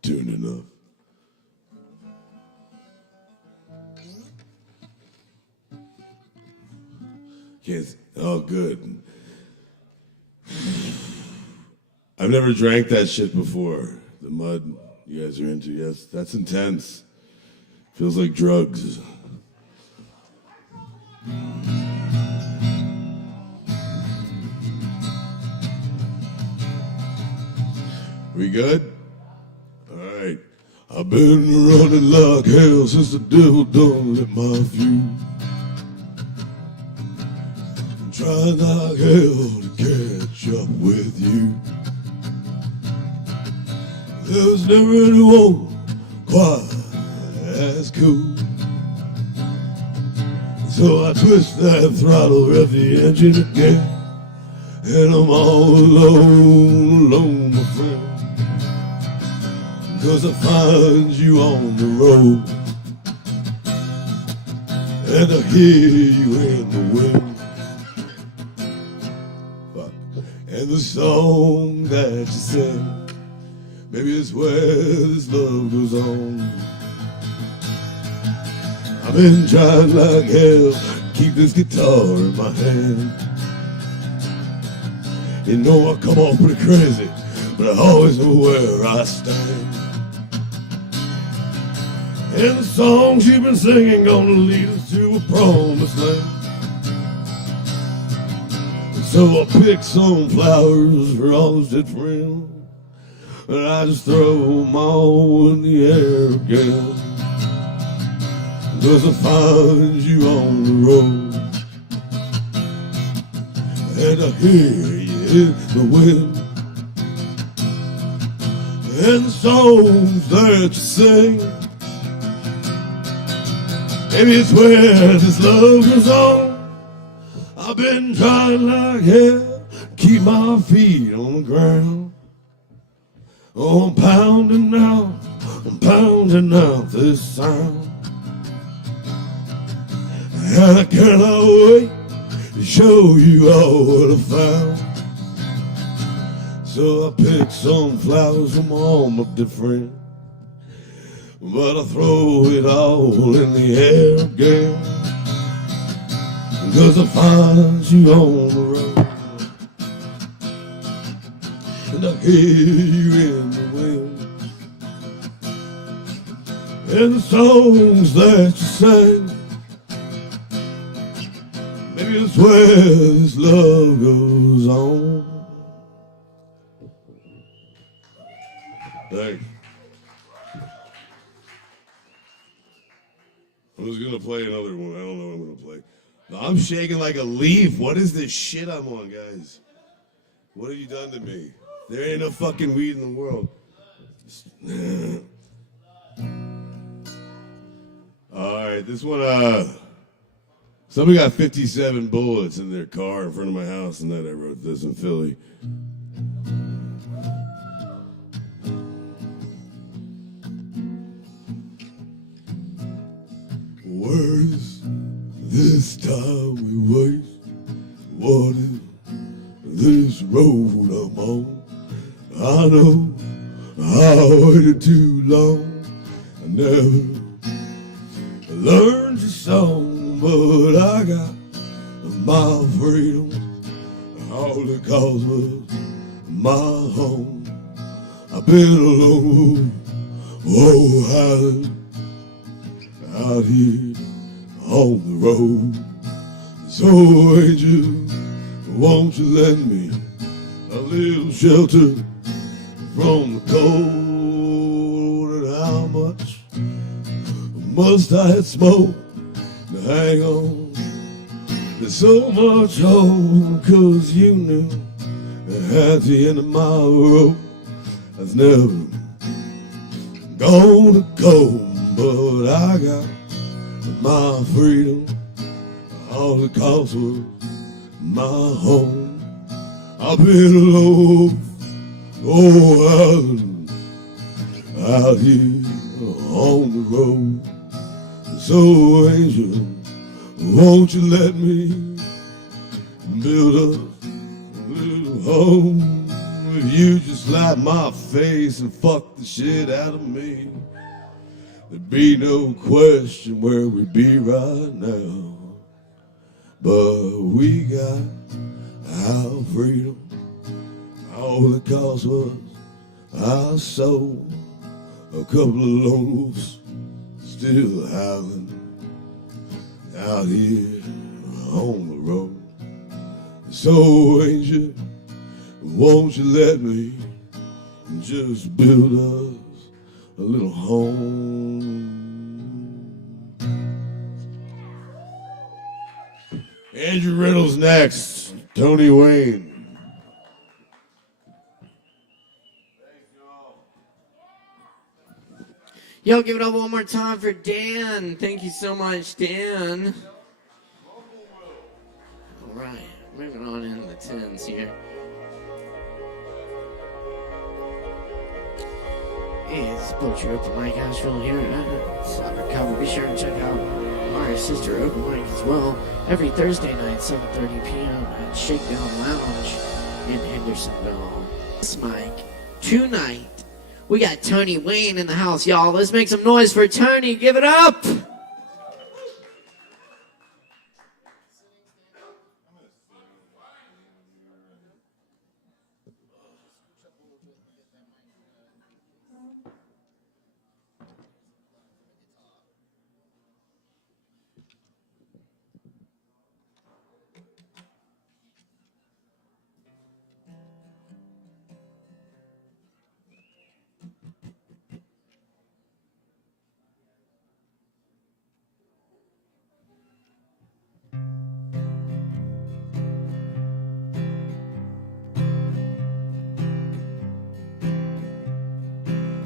Tuning up. Yes. Oh, good. I've never drank that shit before. The mud you guys are into, yes. That's intense. Feels like drugs. We good? All right. I've been running like hell since the devil done lit my fuse. I'm trying like hell to catch up with you. There was never anyone quite as cool. So I twist that throttle, rev the engine again, and I'm all alone, my friend. 'Cause I find you on the road, and I hear you in the wind. Fuck. And the song that you sing, maybe it's where this love goes on. I've been trying like hell to keep this guitar in my hand. You know I come off pretty crazy, but I always know where I stand. And the songs you've been singing gonna lead us to a promised land. And so I pick some flowers for all those dead friends, and I just throw them all in the air again. 'Cause I find you on the road, and I hear you in the wind. And the songs that you sing, maybe it's where this love goes on. I've been trying like hell to keep my feet on the ground. Oh, I'm pounding out this sound. And I cannot wait to show you all what I found. So I picked some flowers from all my different, but I throw it all in the air again. 'Cause I find you on the road, and I hear you in the wind. And the songs that you sang, maybe it's where this love goes on. Thanks. I was gonna play another one. I don't know what I'm gonna play. No, I'm shaking like a leaf. What is this shit I'm on, guys? What have you done to me? There ain't no fucking weed in the world. All right, this one. Somebody got 57 bullets in their car in front of my house, and then I wrote this in Philly. Where's this time we waste? What is this road I'm on? I know I waited too long. I never learned your song, but I got my freedom. All it cost was my home. I've been alone, island, out here on the road. So angel, won't you lend me a little shelter from the cold? And how much must I smoke to hang on? There's so much hope, 'cause you knew that at the end of my rope I was never gonna go. But I got my freedom. All it cost was my home. I've been alone, out here on the road. So angel, won't you let me build us a little home? If you just light my face and fuck the shit out of me, there'd be no question where we'd be right now. But we got our freedom. All it cost was our soul. A couple of lone wolves still howling out here on the road. So angel, won't you let me just build us a little home? Andrew Reynolds next. Tony Wayne. Yo, give it up one more time for Dan. Thank you so much, Dan. All right, moving on in the tens here. Hey, this is Butcher Open Mic Asheville here at Sovereign Kava. Be sure to check out our sister Open Mic as well every Thursday night, 7:30 p.m. at Shakedown Lounge in Hendersonville. This mic tonight. We got Tony Wayne in the house, y'all. Let's make some noise for Tony. Give it up.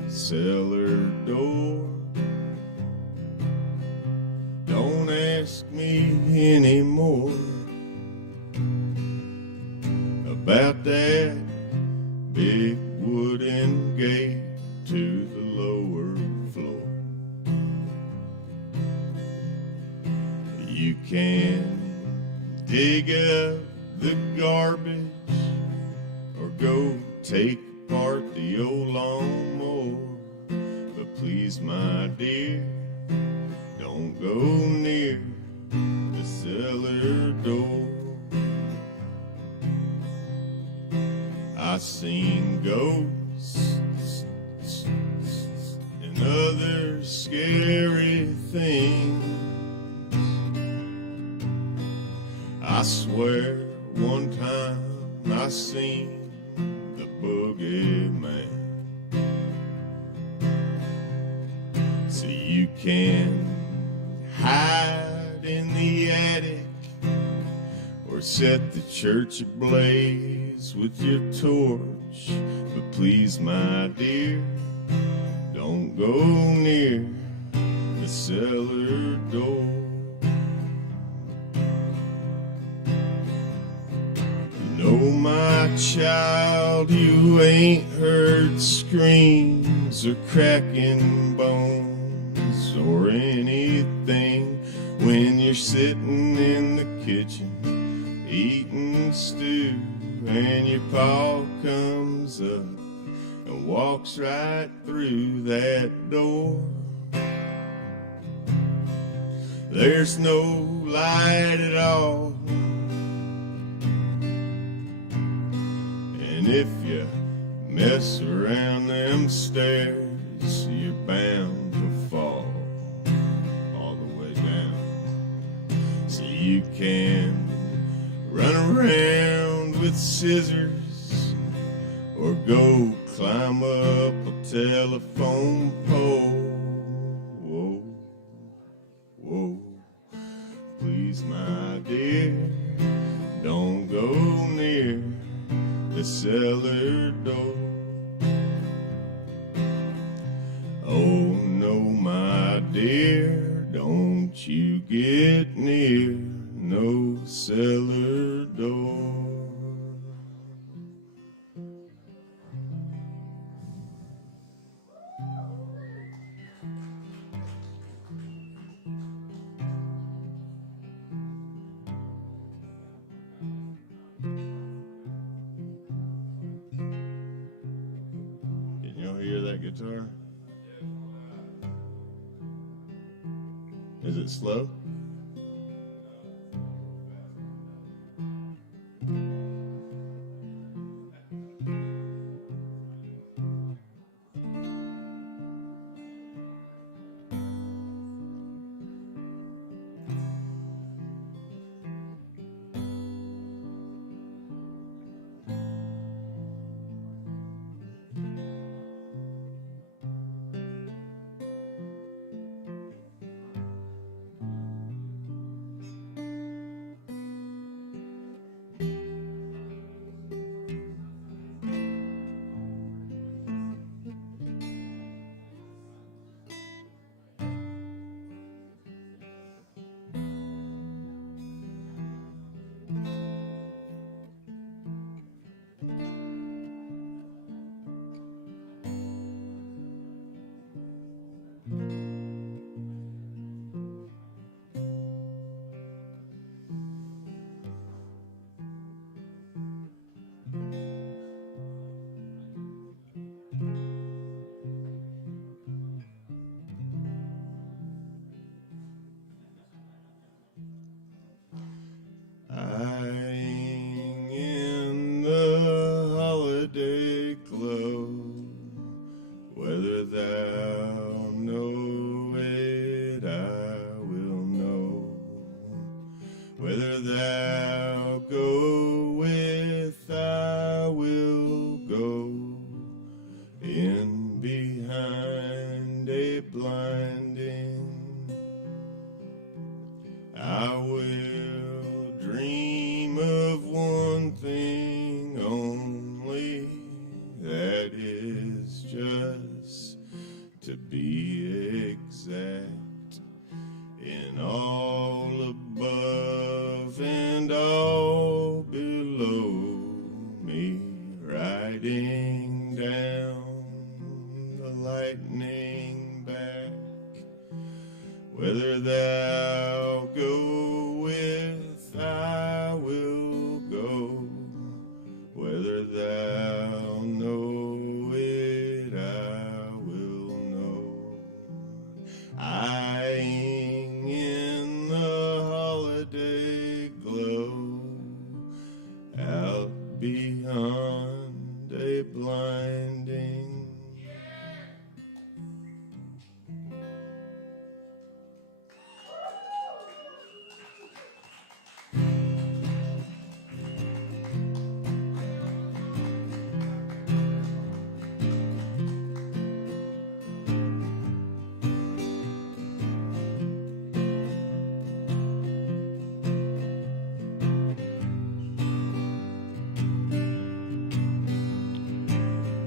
Cellar door, don't ask me anymore about that big wooden gate to the lower floor. You can dig up the garbage or go take apart the old lawnmower. But please, my dear, don't go near the cellar door. I seen ghosts and other scary things. I swear one time I seen the boogeyman. So you can hide in the attic or set the church ablaze with your torch. But please, my dear, don't go near the cellar door. child, you ain't heard screams or cracking bones or anything when you're sitting in the kitchen eating stew and your pa comes up and walks right through that door. There's no light at all, and if you mess around them stairs, you're bound to fall all the way down. So you can run around with scissors or go climb up a telephone pole. Whoa, whoa, please, my dear, don't go near the cellar door. Oh no, my dear, don't you get near no cellar door. Can y'all hear that guitar? Is it slow? Lying in the holiday glow, whether thou know it, I will know. Whether thou goest, I will go. In behind a blinding, I will dream of one thing only, that is just to be exact in all above and all below me, riding down the lightning back. Whether thou goest, I will go. Whether thou know it, I will know. Eyeing in the holiday glow, out beyond a blinding.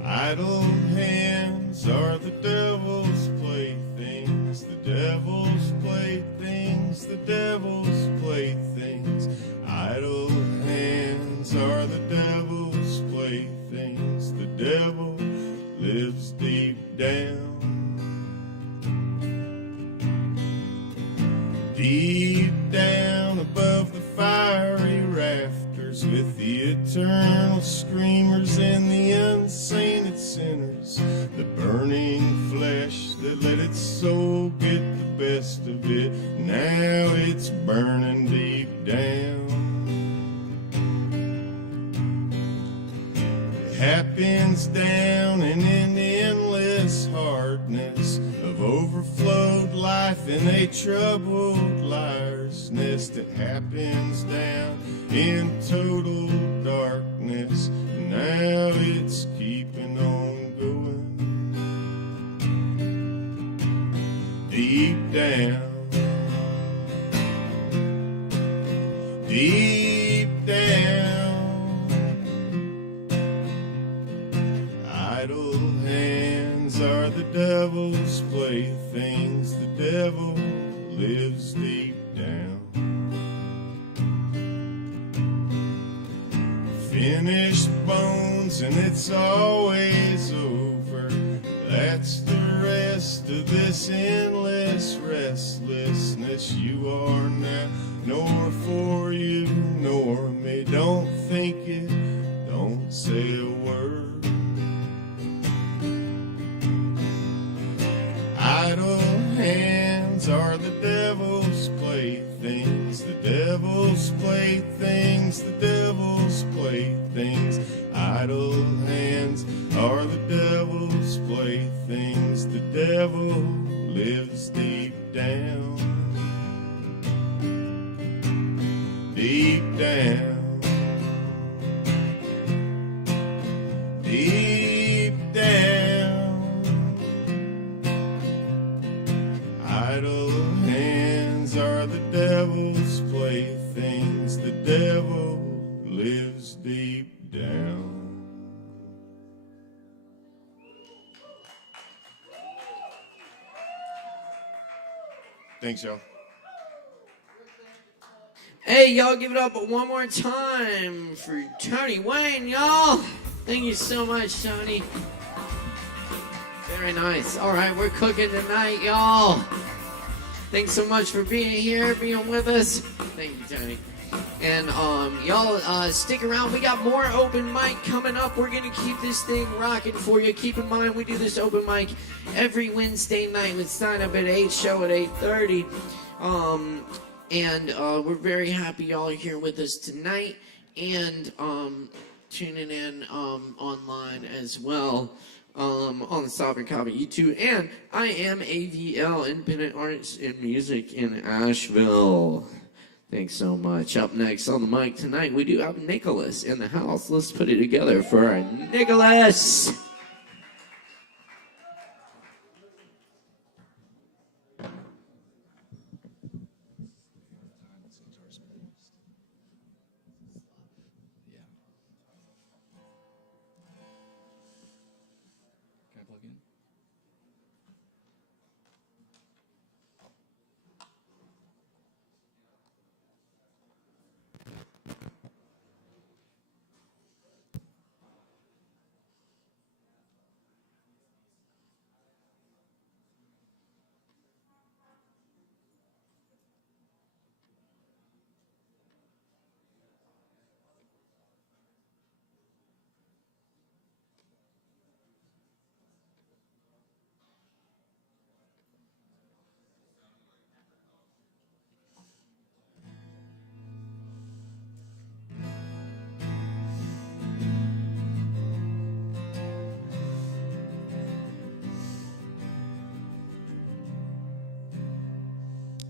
Idle hands are the devil's playthings, the devil's playthings, the devil's playthings. Idle hands are the devil's lives deep down. Deep down above the fiery rafters, with the eternal screamers and the unsainted sinners, the burning flesh that let its soul get the best of it. Now it's burning deep down. It happens down and in endless hardness of overflowed life in a troubled liar's nest. It happens down in total darkness. Now it's keeping on going. Deep down. Deep down. Idle hands are the devil's playthings. The devil lives deep down. Finished bones and it's always over. That's the rest of this endless restlessness. You are now, nor for you, nor me. Don't think it, don't say a word. Idle hands are the devil's playthings. The devil's playthings. The devil's playthings. Idle hands are the devil's playthings. The devil lives deep down. Deep down. Deep down. Idle hands are the devil's playthings. The devil lives deep down. Thanks, y'all. Hey, y'all, give it up one more time for Tony Wayne, y'all. Thank you so much, Tony. Very nice. All right, we're cooking tonight, y'all. Thanks so much for being here, being with us. Thank you, Tony. And y'all stick around. We got more open mic coming up. We're gonna keep this thing rocking for you. Keep in mind we do this open mic every Wednesday night with sign up at 8, show at 8:30. And we're very happy y'all are here with us tonight and tuning in online as well on the Sovereign Kava YouTube. And I am AVL, Independent Arts and Music in Asheville. Thanks so much. Up next on the mic tonight, we do have Nicholas in the house. Let's put it together for our Nicholas.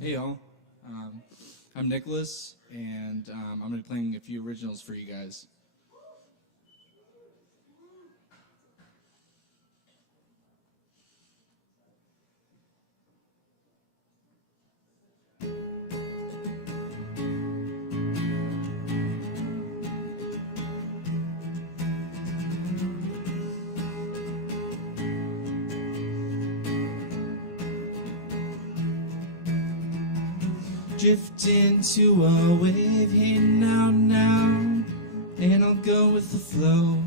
Hey y'all, I'm Nicholas, and I'm going to be playing a few originals for you guys. Drift into a wave, hey now, and I'll go with the flow.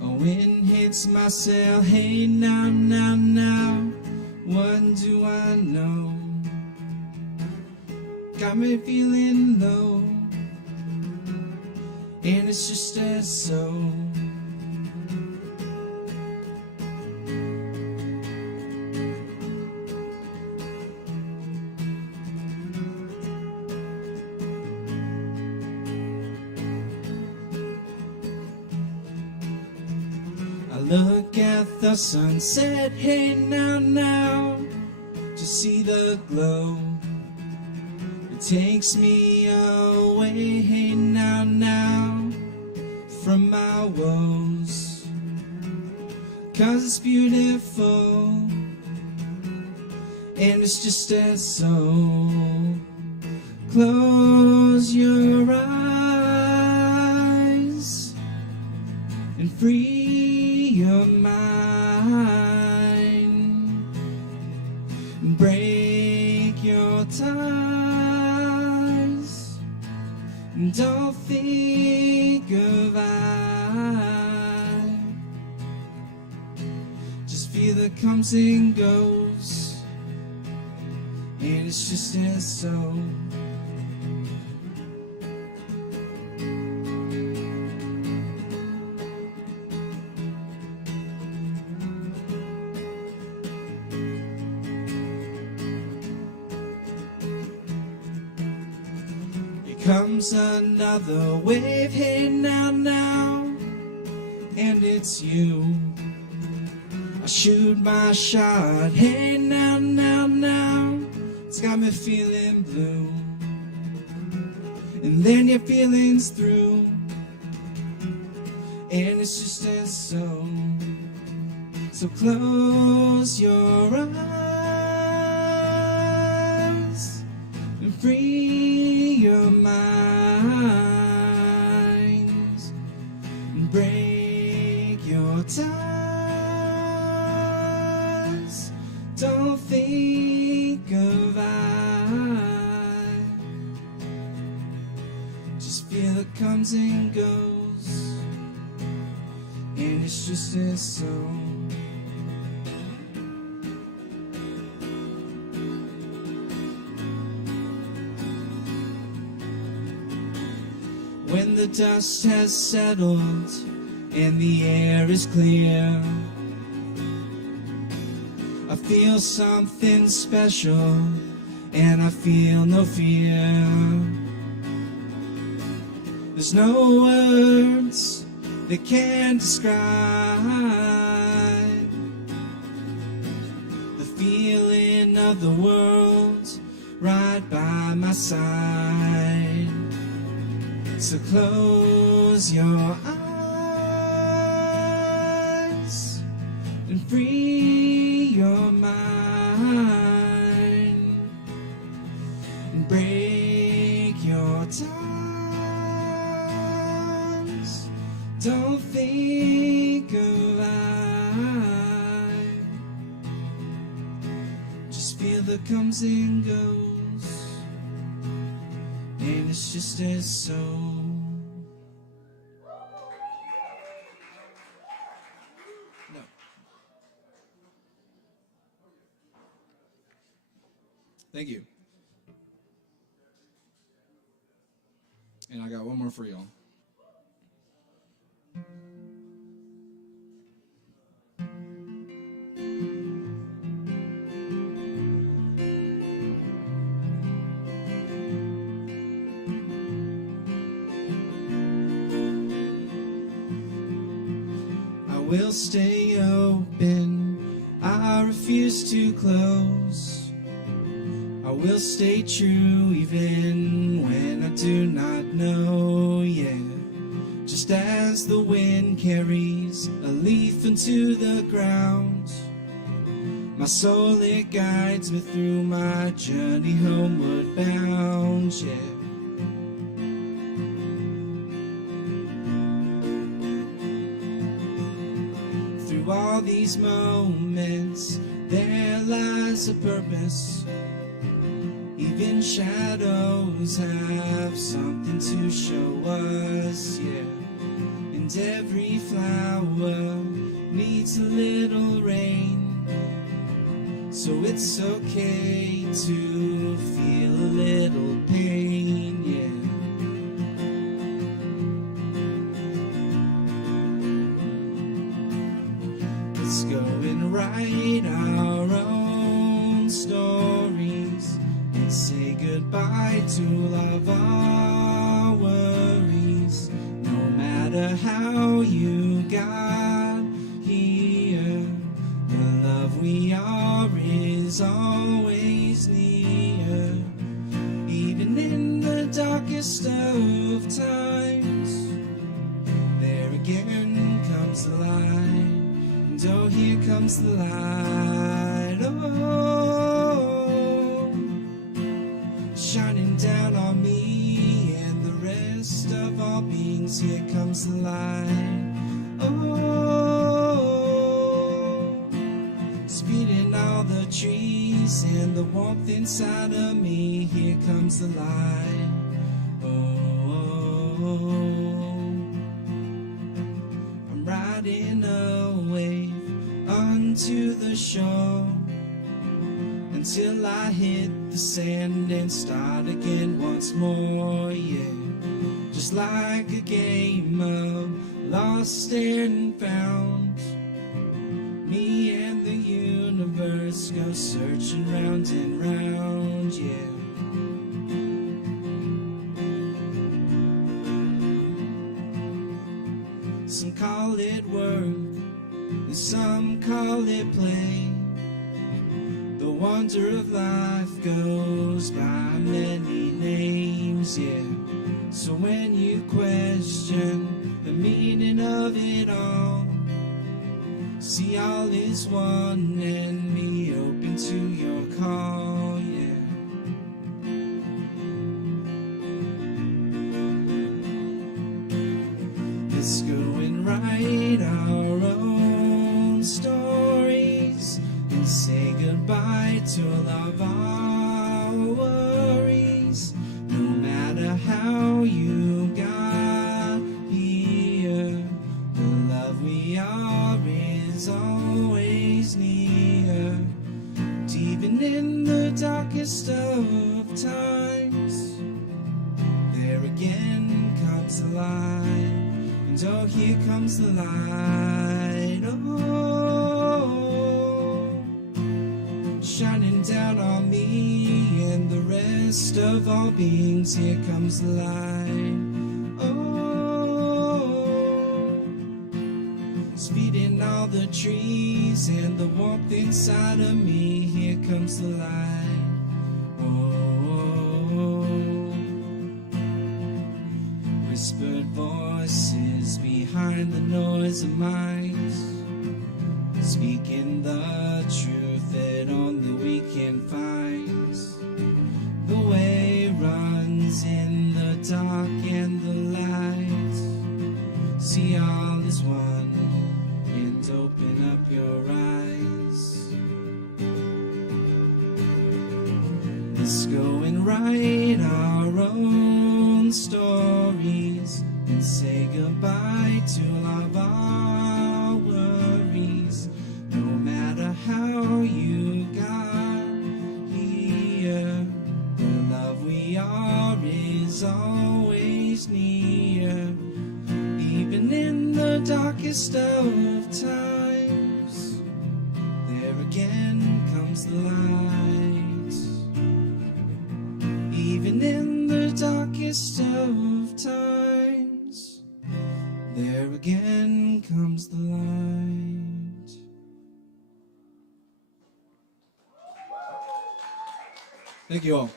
Oh, wind hits my sail. Hey, now, now, now, what do I know? Got me feeling low, and it's just as so. Look at the sunset, hey now, now, to see the glow. It takes me away, hey now, now, from my woes. 'Cause it's beautiful, and it's just as so. Close your eyes and free your mind, break your ties, don't think of I. Just feel it comes and goes, and it's just as so. Comes another wave, hey now, now, and it's you. I shoot my shot, hey now, now, now, it's got me feeling blue. And then your feeling's through, and it's just as so. So close your eyes and free your minds, and break your ties. Don't think of I. Just feel it comes and goes, and it's just as so. When the dust has settled and the air is clear, I feel something special and I feel no fear. There's no words that can describe the feeling of the world right by my side. So close your eyes and free your mind, and break your ties. Don't think of I. Just feel the comes and goes, and it's just as so. Thank you. And I got one more for y'all. I will stay open, I refuse to close. I will stay true even when I do not know, yeah. Just as the wind carries a leaf into the ground, my soul, it guides me through my journey homeward bound, yeah. Through all these moments, there lies a purpose. Even shadows have something to show us, yeah. And and every flower needs a little rain. So it's okay to feel a little pain, yeah. Let's go and write our own stories and say goodbye to all of our worries. No matter how you got here, the love we are is always near. Even in the darkest of times, there again comes the light. And oh, here comes the light, oh, shining down on me and the rest of all beings. Here comes the light, oh, speeding all the trees and the warmth inside of me. Here comes the light, oh, I'm riding a wave onto the shore until I hit the sand and start again once more, yeah. Just like a game of lost and found, me and the universe go searching round and round, yeah. Some call it work, and some call it play. The wonder of life goes by many names, yeah. So when you question the meaning of it all, see all is one and be open to your call, yeah. Let's go and write our own stories and say goodbye to all of our worries. No matter how you got here, the love we are is always near. And even in the darkest of times, there again comes the light. And oh, here comes the light, oh, shining down on me and the rest of all beings. Here comes the light, oh, speeding all the trees and the warmth inside of me. Here comes the light, oh, whispered voices behind the noise of minds, speaking the truth that only we can find. The way runs in the dark and the light. See all is one and open up your eyes. Let's go and write our own stories and say goodbye to all of our worries. No matter how you got here, the love we are is always near. Even in the darkest of times, there again comes the light. Even in the darkest of times, there again comes the light. Thank you all.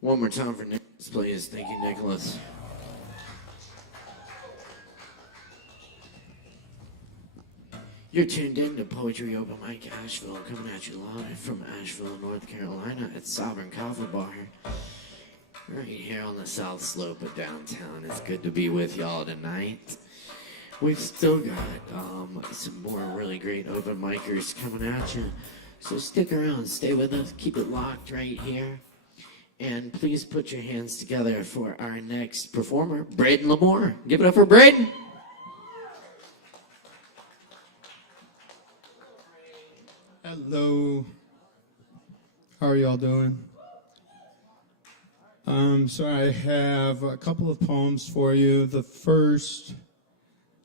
One more time for Nicholas, please. Thank you, Nicholas. You're tuned in to Poetry Open Mic Asheville, coming at you live from Asheville, North Carolina at Sovereign Kava Bar. Right here on the south slope of downtown. It's good to be with y'all tonight. We've still got some more really great open micers coming at you. So stick around, stay with us, keep it locked right here. And please put your hands together for our next performer, Braden Lamore. Give it up for Braden. Hello. How are y'all doing? So I have a couple of poems for you. The first,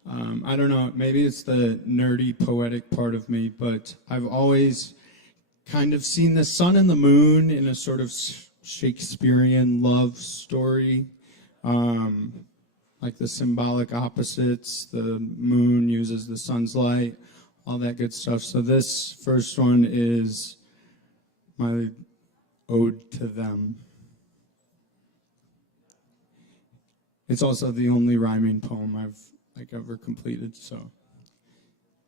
I don't know, maybe it's the nerdy poetic part of me, but I've always kind of seen the sun and the moon in a sort of Shakespearean love story, like the symbolic opposites. The moon uses the sun's light, all that good stuff. So this first one is my ode to them. It's also the only rhyming poem I've ever completed. So,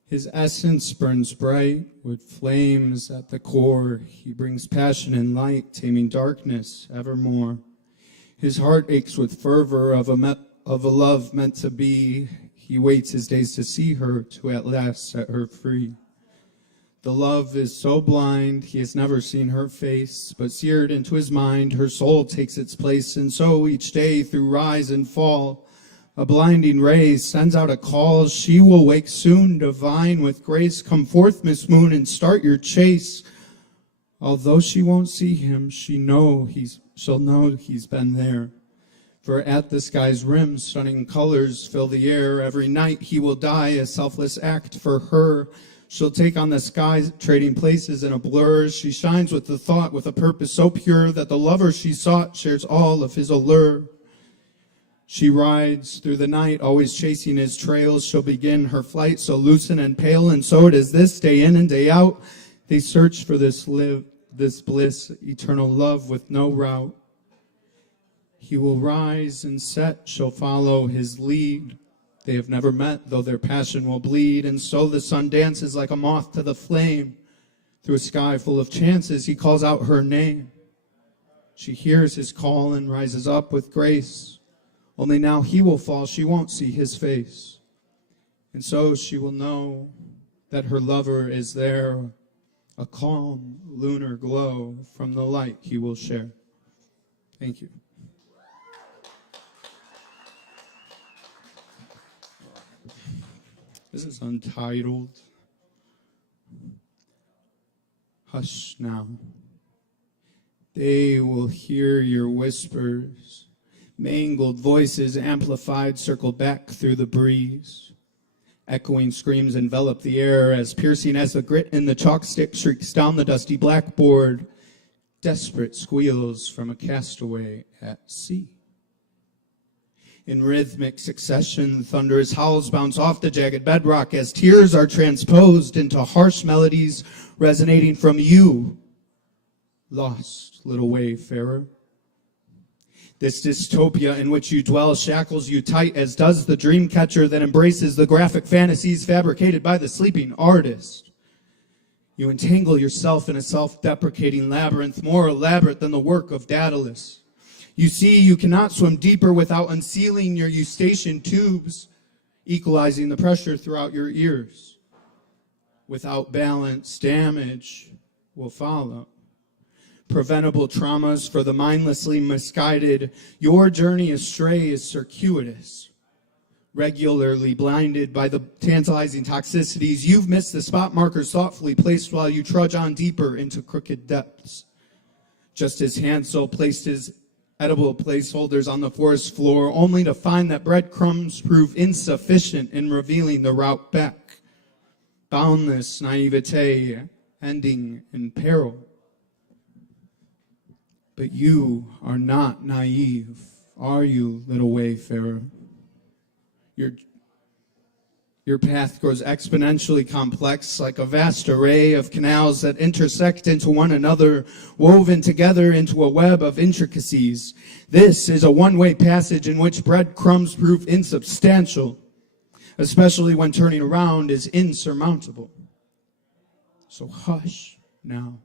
his essence burns bright with flames at the core. He brings passion and light, taming darkness evermore. His heart aches with fervor of a love meant to be. He waits his days to see her, to at last set her free. The love is so blind, he has never seen her face, but seared into his mind, her soul takes its place, and so each day through rise and fall, a blinding ray sends out a call. She will wake soon, divine with grace. Come forth, Miss Moon, and start your chase. Although she won't see him, she'll know he's been there. For at the sky's rim, stunning colors fill the air. Every night he will die, a selfless act for her. She'll take on the skies, trading places in a blur. She shines with the thought, with a purpose so pure that the lover she sought shares all of his allure. She rides through the night, always chasing his trails. She'll begin her flight so lucent and pale, and so it is this, day in and day out. They search for this bliss, eternal love with no route. He will rise and set, she'll follow his lead. They have never met, though their passion will bleed, and so the sun dances like a moth to the flame. Through a sky full of chances, he calls out her name. She hears his call and rises up with grace. Only now he will fall, she won't see his face. And so she will know that her lover is there, a calm lunar glow from the light he will share. Thank you. This is untitled. Hush now. They will hear your whispers. Mangled voices amplified circle back through the breeze. Echoing screams envelop the air as piercing as the grit in the chalk stick shrieks down the dusty blackboard. Desperate squeals from a castaway at sea. In rhythmic succession, thunderous howls bounce off the jagged bedrock as tears are transposed into harsh melodies resonating from you, lost little wayfarer. This dystopia in which you dwell shackles you tight, as does the dream catcher that embraces the graphic fantasies fabricated by the sleeping artist. You entangle yourself in a self-deprecating labyrinth more elaborate than the work of Daedalus. You see, you cannot swim deeper without unsealing your eustachian tubes, equalizing the pressure throughout your ears. Without balance, damage will follow. Preventable traumas for the mindlessly misguided. Your journey astray is circuitous. Regularly blinded by the tantalizing toxicities, you've missed the spot markers thoughtfully placed while you trudge on deeper into crooked depths. Just as Hansel placed his edible placeholders on the forest floor, only to find that breadcrumbs prove insufficient in revealing the route back. Boundless naivete ending in peril. But you are not naive, are you, little wayfarer? Your path grows exponentially complex, like a vast array of canals that intersect into one another, woven together into a web of intricacies. This is a one-way passage in which breadcrumbs prove insubstantial, especially when turning around is insurmountable. So hush now.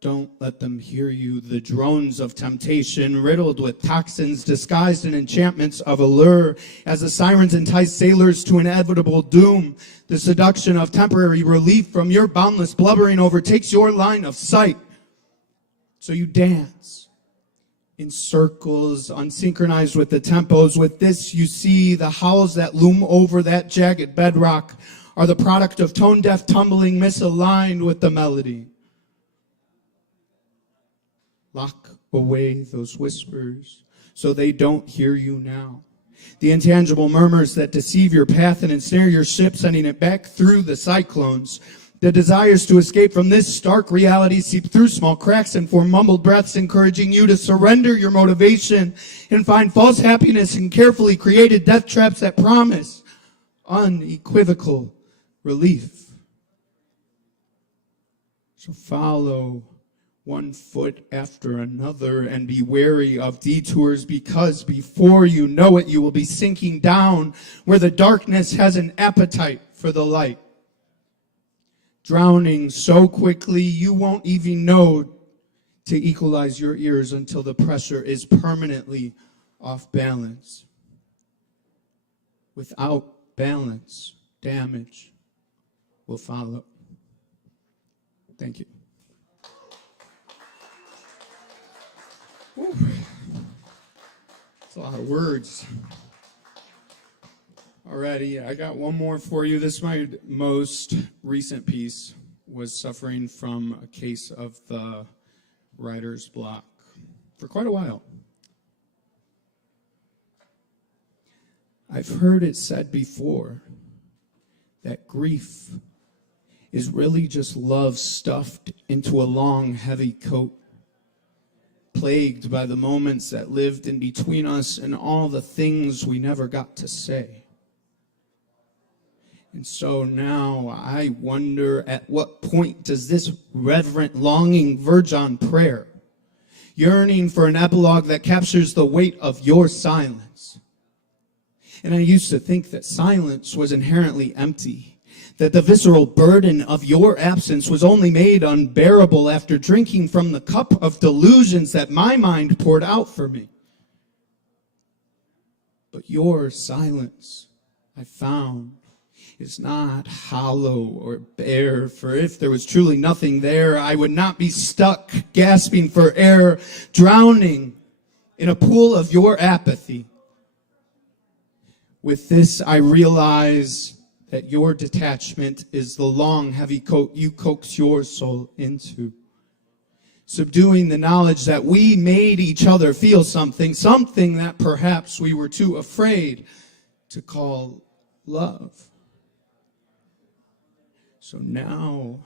Don't let them hear you, the drones of temptation, riddled with toxins disguised in enchantments of allure, as the sirens entice sailors to inevitable doom. The seduction of temporary relief from your boundless blubbering overtakes your line of sight. So you dance in circles, unsynchronized with the tempos. With this, you see the howls that loom over that jagged bedrock are the product of tone-deaf tumbling misaligned with the melody. Lock away those whispers so they don't hear you now. The intangible murmurs that deceive your path and ensnare your ship, sending it back through the cyclones. The desires to escape from this stark reality seep through small cracks and form mumbled breaths, encouraging you to surrender your motivation and find false happiness in carefully created death traps that promise unequivocal relief. So follow one foot after another and be wary of detours, because before you know it, you will be sinking down where the darkness has an appetite for the light. Drowning so quickly you won't even know to equalize your ears until the pressure is permanently off balance. Without balance, damage will follow. Thank you. Whew. That's a lot of words. Alrighty, I got one more for you. This is my most recent piece. Was suffering from a case of the writer's block for quite a while. I've heard it said before that grief is really just love stuffed into a long, heavy coat, plagued by the moments that lived in between us and all the things we never got to say. And so now I wonder, at what point does this reverent longing verge on prayer, yearning for an epilogue that captures the weight of your silence? And I used to think that silence was inherently empty, that the visceral burden of your absence was only made unbearable after drinking from the cup of delusions that my mind poured out for me. But your silence, I found, is not hollow or bare, for if there was truly nothing there, I would not be stuck, gasping for air, drowning in a pool of your apathy. With this, I realize that your detachment is the long, heavy coat you coax your soul into, subduing the knowledge that we made each other feel something that perhaps we were too afraid to call love. So now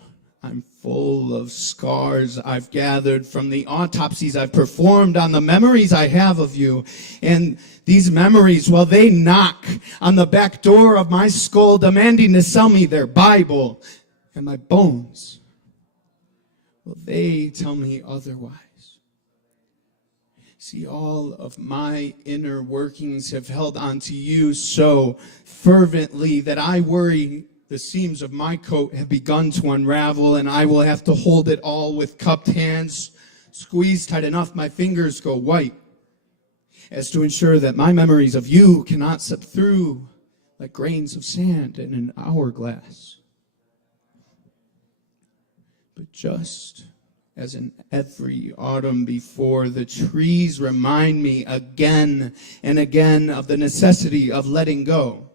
I'm full of scars I've gathered from the autopsies I've performed on the memories I have of you. And these memories, well, they knock on the back door of my skull, demanding to sell me their Bible. And my bones, well, they tell me otherwise. See, all of my inner workings have held on to you so fervently that I worry the seams of my coat have begun to unravel, and I will have to hold it all with cupped hands, squeezed tight enough my fingers go white, as to ensure that my memories of you cannot slip through like grains of sand in an hourglass. But just as in every autumn before, the trees remind me again and again of the necessity of letting go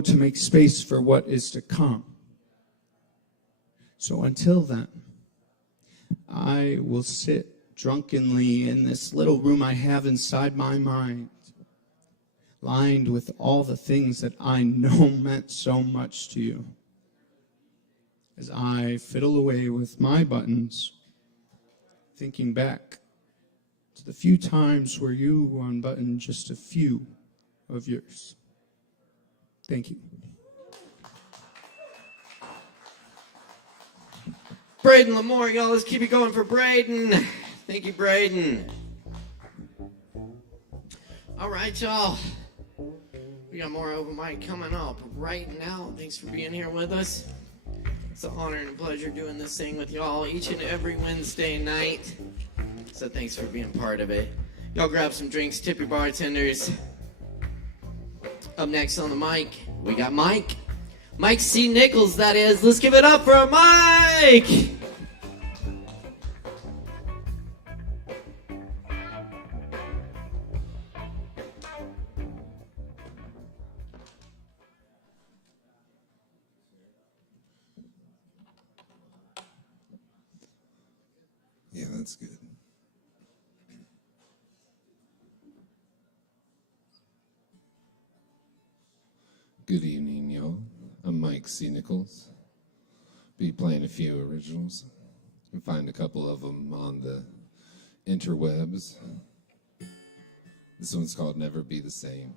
to make space for what is to come. So until then, I will sit drunkenly in this little room I have inside my mind, lined with all the things that I know meant so much to you, as I fiddle away with my buttons, thinking back to the few times where you unbuttoned just a few of yours. Thank you. Braden Lamore, y'all, let's keep it going for Braden. Thank you, Braden. All right, y'all. We got more open mic coming up right now. Thanks for being here with us. It's an honor and a pleasure doing this thing with y'all each and every Wednesday night. So thanks for being part of it. Y'all grab some drinks, tip your bartenders. Up next on the mic, we got Mike. Mike C. Nichols, that is. Let's give it up for Mike! That's good. Good evening, y'all. I'm Mike C. Nichols. Be playing a few originals. You can find a couple of them on the interwebs. This one's called Never Be the Same.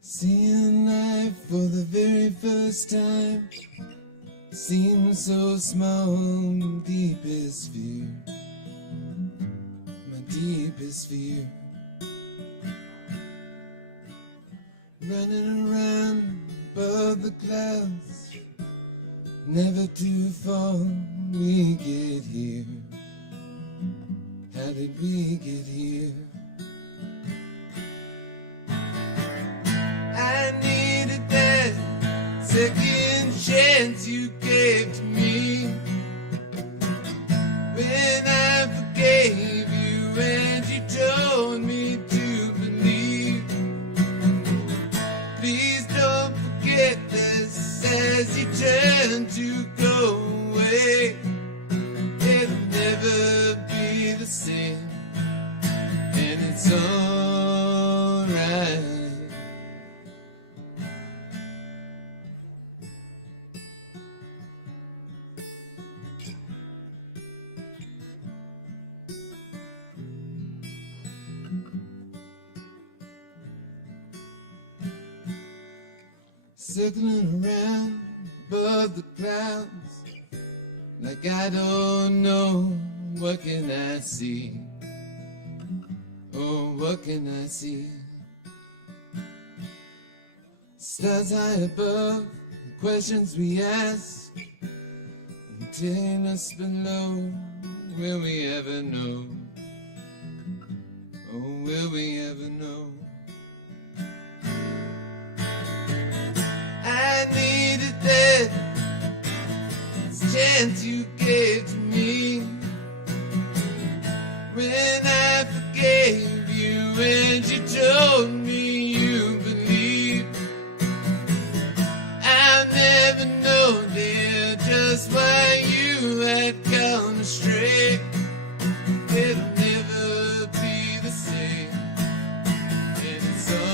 Seeing life for the very first time seems so small, deepest fear, my deepest fear. Running around above the clouds, never too far, we get here. How did we get here? I needed that second chance you gave to me when I forgave you and you told me to believe. Please don't forget this as you turn to go away. It'll never be the same, and it's alright. Circling around above the clouds, like I don't know, what can I see? Oh, what can I see? Stars high above, the questions we ask, and tearing us below. Will we ever know? Oh, will we ever know? I needed that chance you gave to me when I forgave you and you told me you believed. I'll never know, dear, just why you had gone astray. It'll never be the same, and it's alright.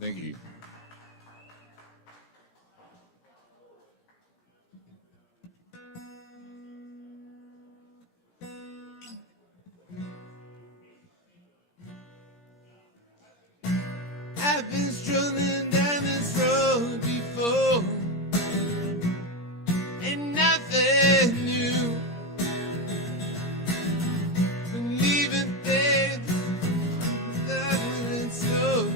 Thank you. I've been strolling down this road before, and nothing new. Leaving things and slow,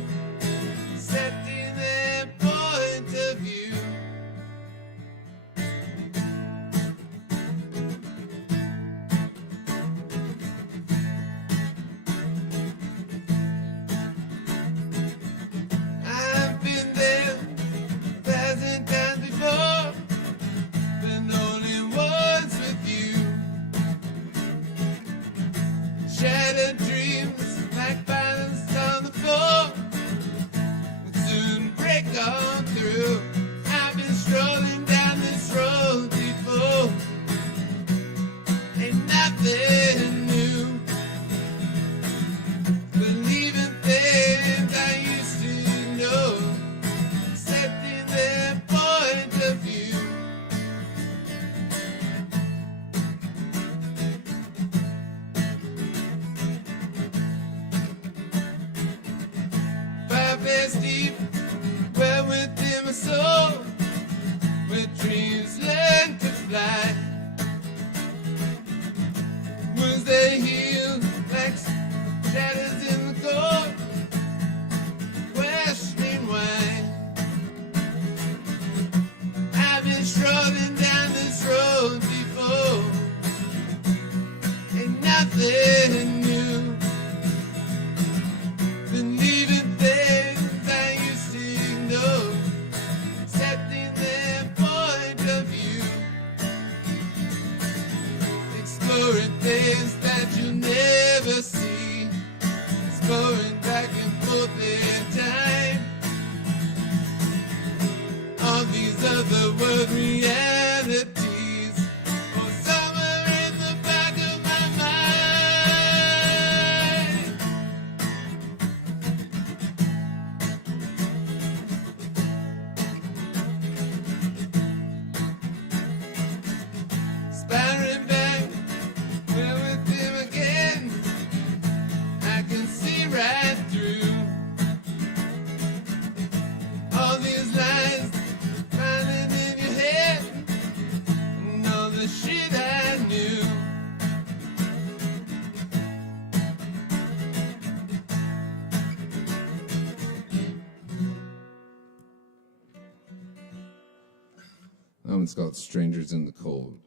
setting their point of view. I place deep, well within my soul, where dreams learn to fly. Wounds they heal like shadows in the cold, questioning why. I've been strolling down this road before, ain't nothing new. Believing things I used to ignore, accepting their point of view, exploring things that you'll never see, exploring back and forth in time. All these other world realities, or somewhere in the back of my mind. Spiraling back, we're with him again. I can see right through all these lies running in your head, and all the shit I knew. That one's called Strangers in the Cold.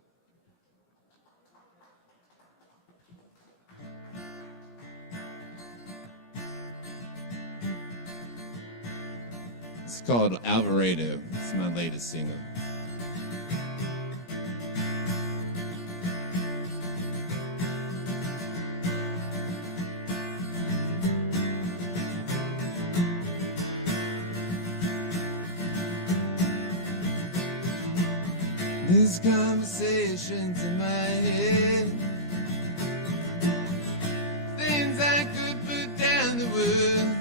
It's called Alvarado. It's my latest single. These conversations in my head, things I could put down to words.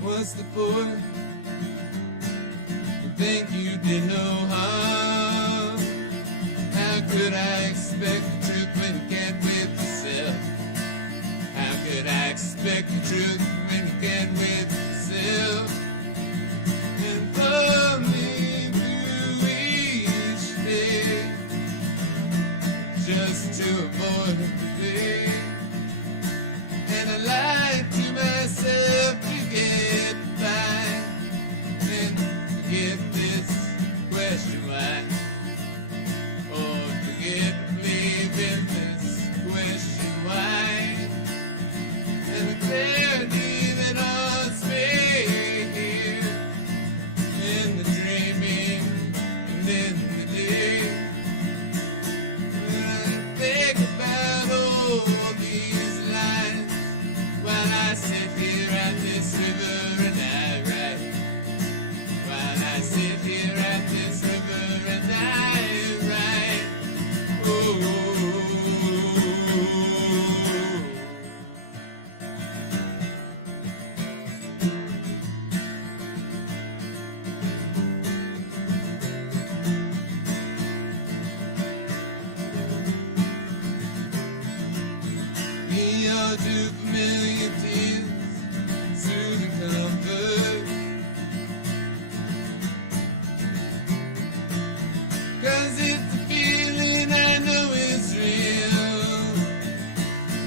What's the point? You think you did no harm? How could I expect the truth when you can't with yourself? How could I expect the truth when you can't with yourself? And for me through each day, just to avoid the pain. And I lied to myself to get by. And forget this question why. Or forget believing this question why. And the clarity that haunts me here, in the dreaming and in the day. When I think about all these lines, while I sit here at this river and I write. While I sit here at this river and I write. Oh, me all too familiar tears, soothing comfort. 'Cause it's a feeling I know is real.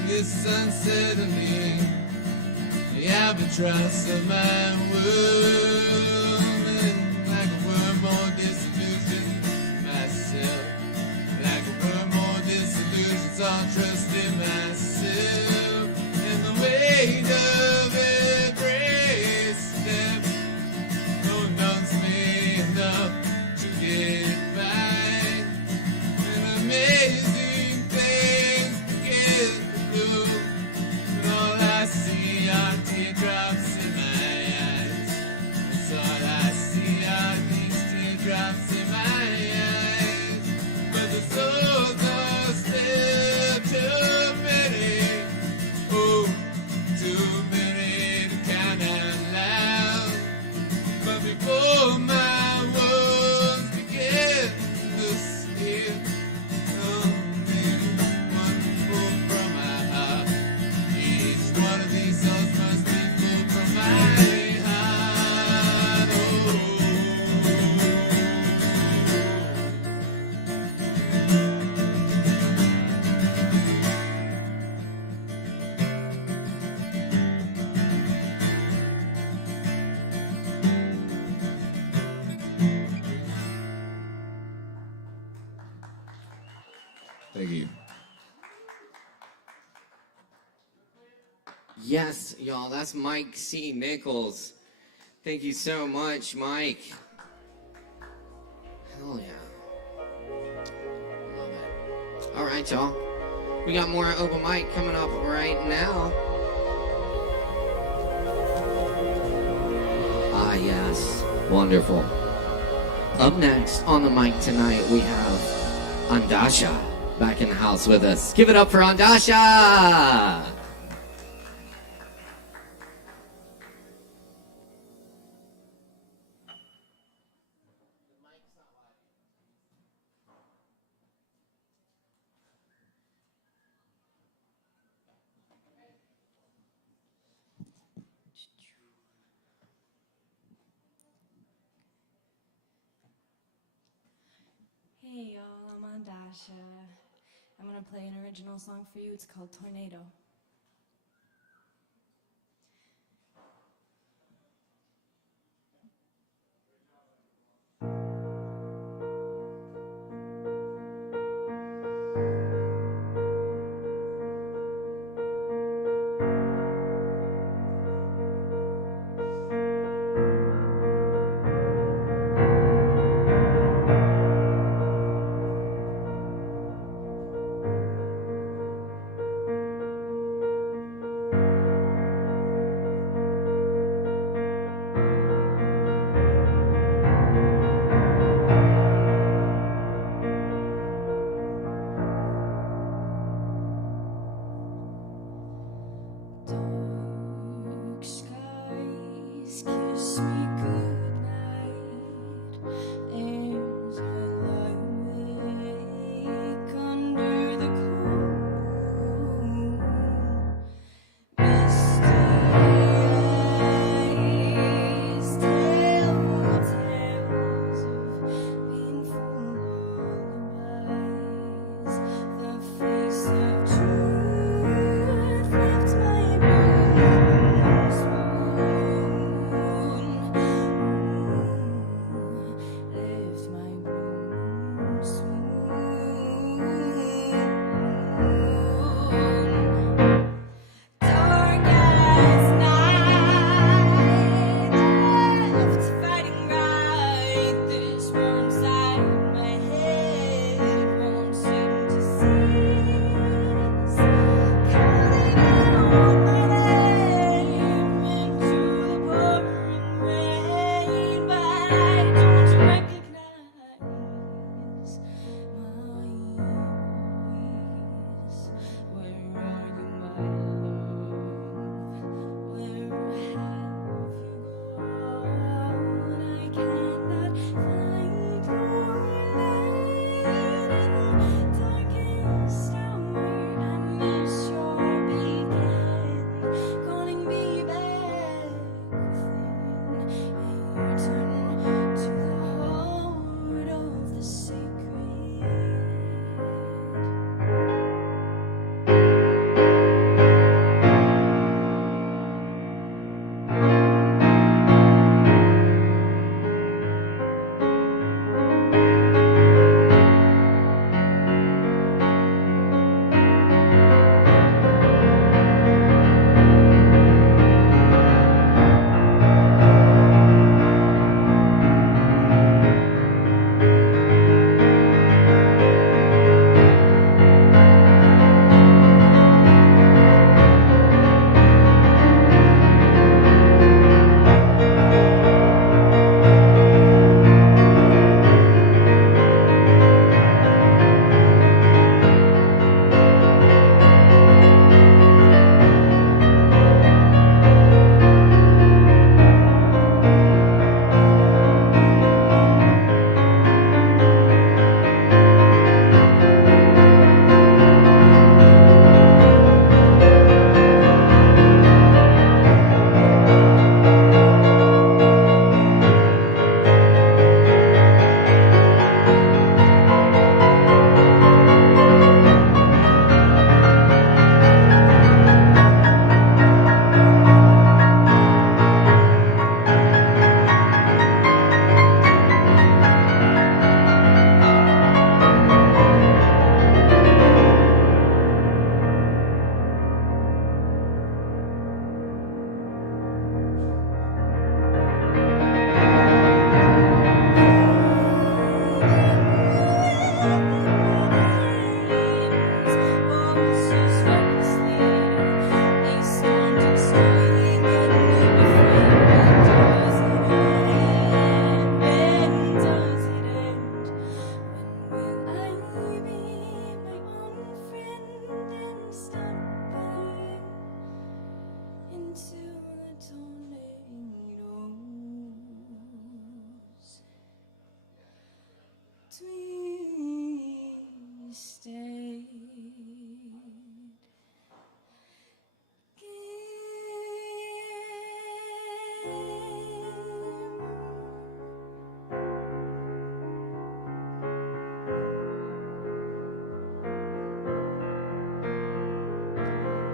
This sunset of me, the albatross of my world, and like a worm or disillusion myself, like a worm or disillusions, all trust in myself, and the weight of every step numbs me enough to get by. And amazing things begin to bloom, and all I see are teardrops in my eyes. That's all I see are these teardrops in my eyes. But the souls are still too many Yes, y'all, that's Mike C. Nichols. Thank you so much, Mike. Hell yeah. Love it. All right, y'all. We got more open mic coming up right now. Ah, yes. Wonderful. Up next on the mic tonight, we have Andasha back in the house with us. Give it up for Andasha! Hey y'all, I'm Andasha. I'm gonna play an original song for you. It's called Tornado.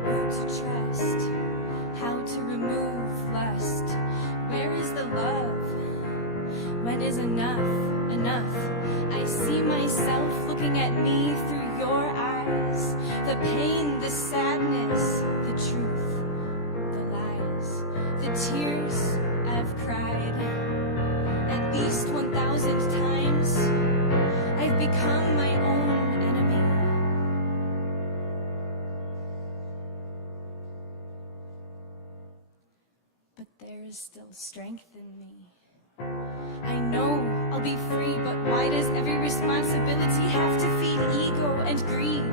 Who to trust? How to remove lust? Where is the love? When is enough enough? I see myself looking at me through your eyes. The pain, the sadness, the truth, the lies, the tears I've cried. At least 1,000 times, I've become my own enemy. But there is still strength in me. I know I'll be free, but why does every responsibility have to feed ego and greed?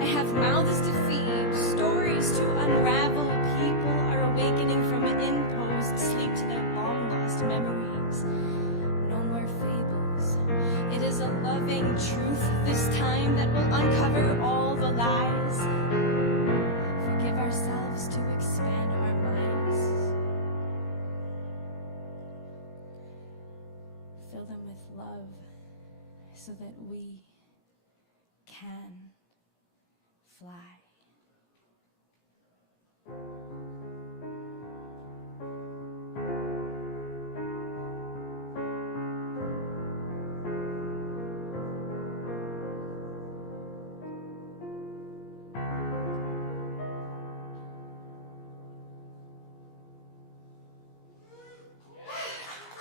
I have mouths to feed, stories to unravel. People are awakening from imposed sleep to their long-lost memories. No more fables. It is a loving truth this time that will uncover all the lies. Forgive ourselves to expand our minds. Fill them with love so that we can fly.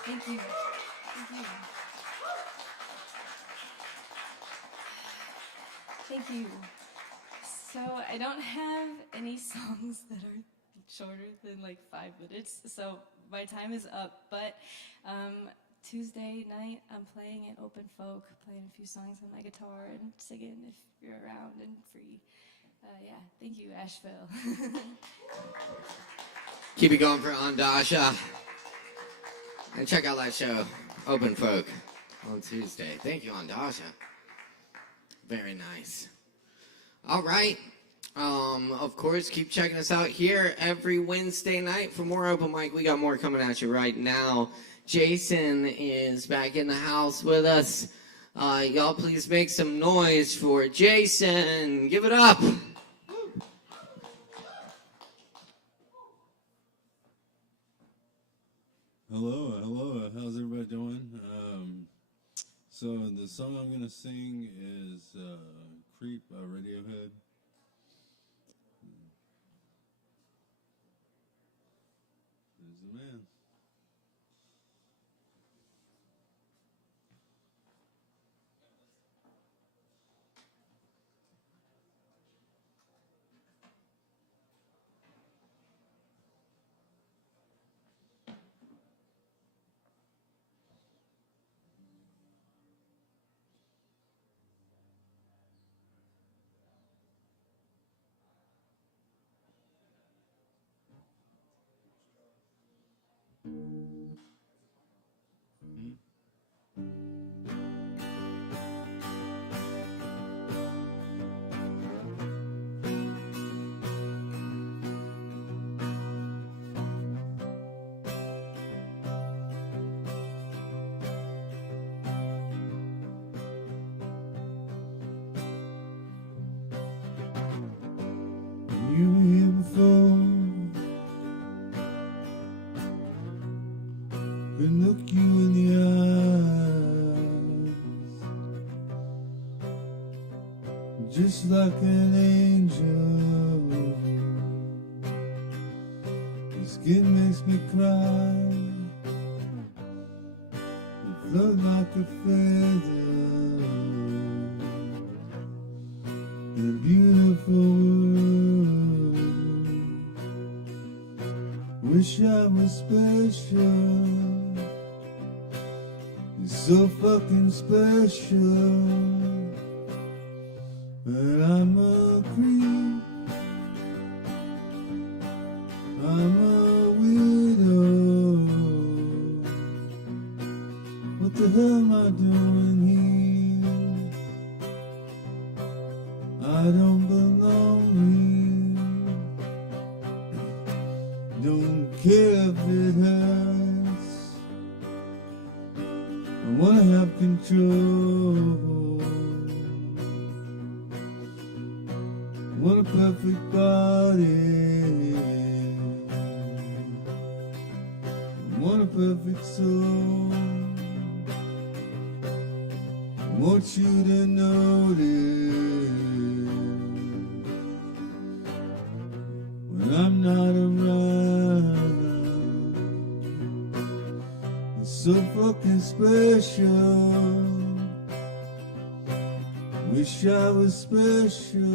Thank you. Thank you. Thank you. So I don't have any songs that are shorter than like 5 minutes, so my time is up. But Tuesday night I'm playing at Open Folk, playing a few songs on my guitar and singing if you're around and free. Yeah, thank you, ASHEViLLE. Keep it going for Andasha. And check out that show, Open Folk, on Tuesday. Thank you, Andasha. Very nice. All right. Of course, keep checking us out here every Wednesday night for more open mic. We got more coming at you right now. Jason is back in the house with us. Y'all please make some noise for Jason. Give it up. Hello, how's everybody doing? So the song I'm gonna sing is Creep by Radiohead. There's the man. You were here before. Could look you in the eyes, just like an angel. Your skin makes me cry. You float like a feather in a beautiful world. Wish I was special. You're so fucking special. But I'm a creep. I'm a widow. What the hell am I doing here? I don't belong here. Don't care if it hurts. I wanna have control. I wanna perfect body, want a perfect soul. Want you to notice when I'm not around. It's so fucking special. Wish I was special,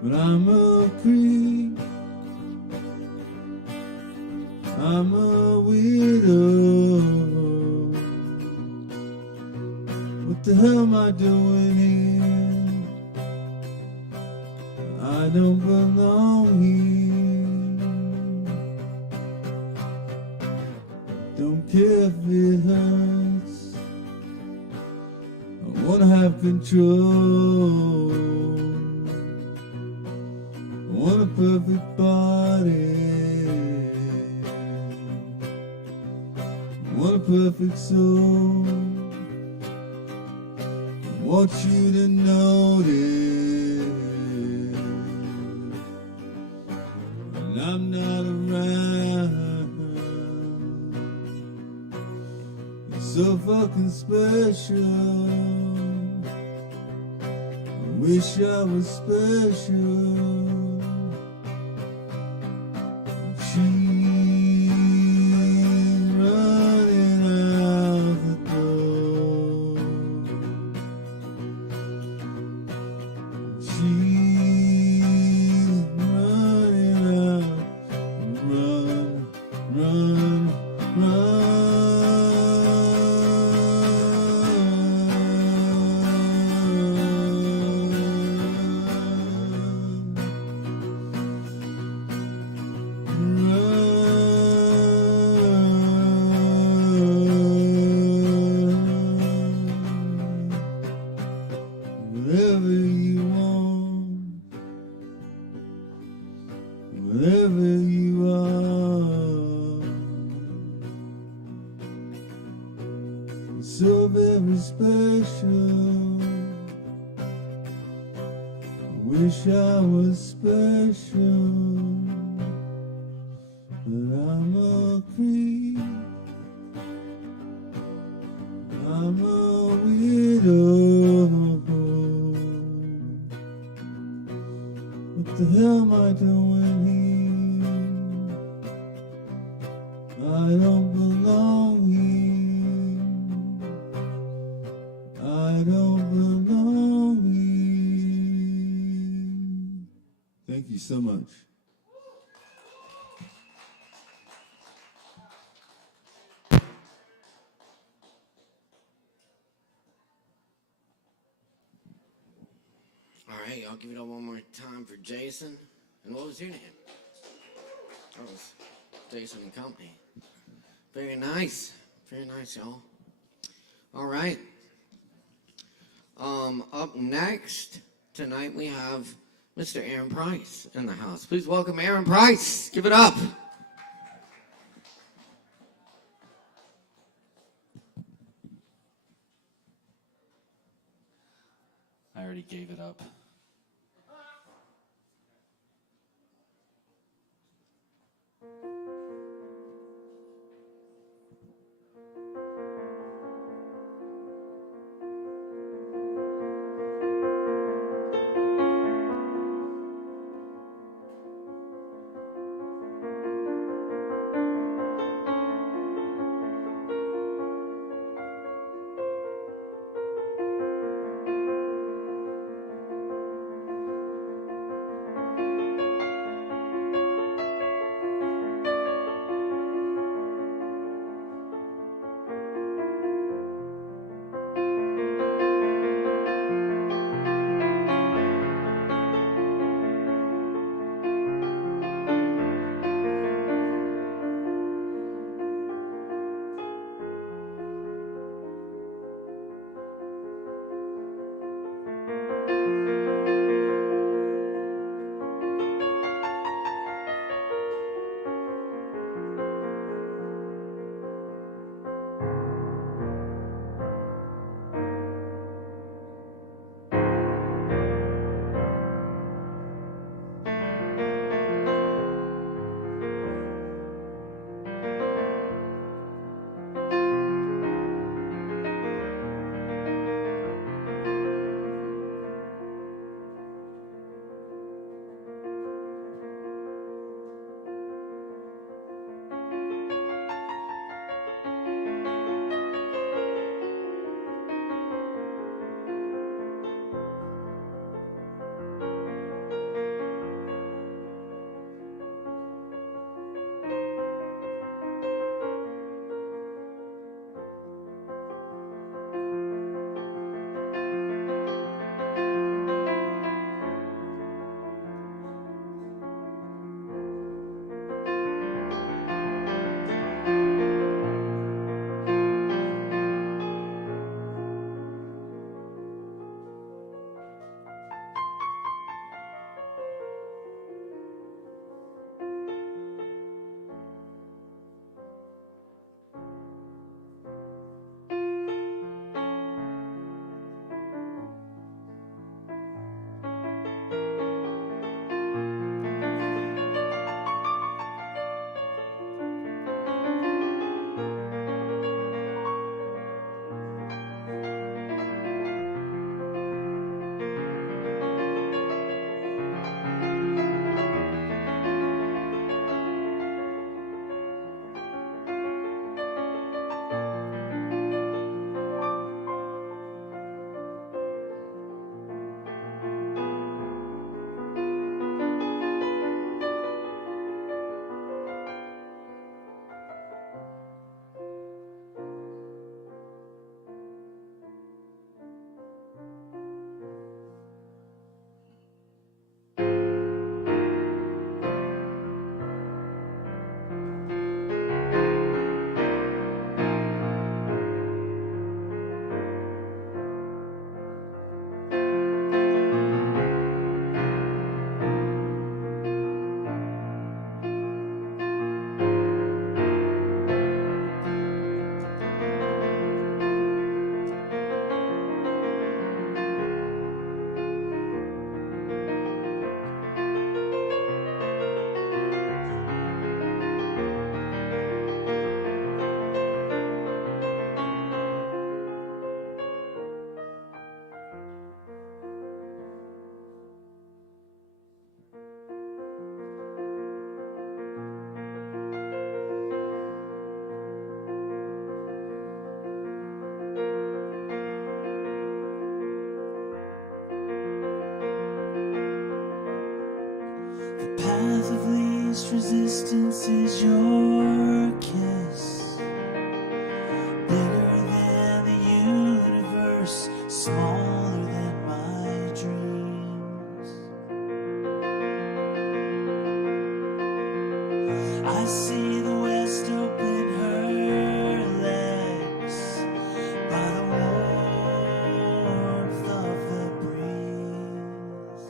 but I'm a creep. I'm a weirdo. What the hell am I doing here? I don't belong here. Don't care if it hurts. I wanna have control. I want a perfect body. I want a perfect soul. Want you to notice when I'm not around. It's so fucking special. I wish I was special. She's running out the door. She's running out. Run, run, run. Whatever you want, whatever you are, it's so very special. I wish I was special, but I'm a creep. I'm a weirdo. What the hell am I doing here? I don't belong here. I don't belong here. Thank you so much. All right, I'll give it up one more time for Jason. And what was your name? That was Jason and Company. Very nice. Very nice, y'all. All right. Up next tonight we have Mr. Aaron Price in the house. Please welcome Aaron Price. Give it up. I already gave it up. last resistance is your kiss. Bigger than the universe, smaller than my dreams. I see the west open her legs by the warmth of the breeze.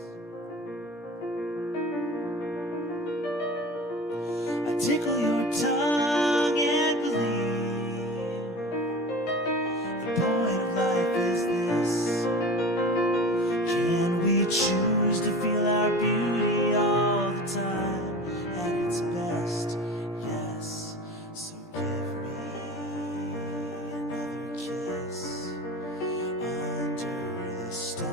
I tickle your tongue and believe the point of life is this. Can we choose to feel our beauty all the time at its best? Yes. So give me another kiss under the stars.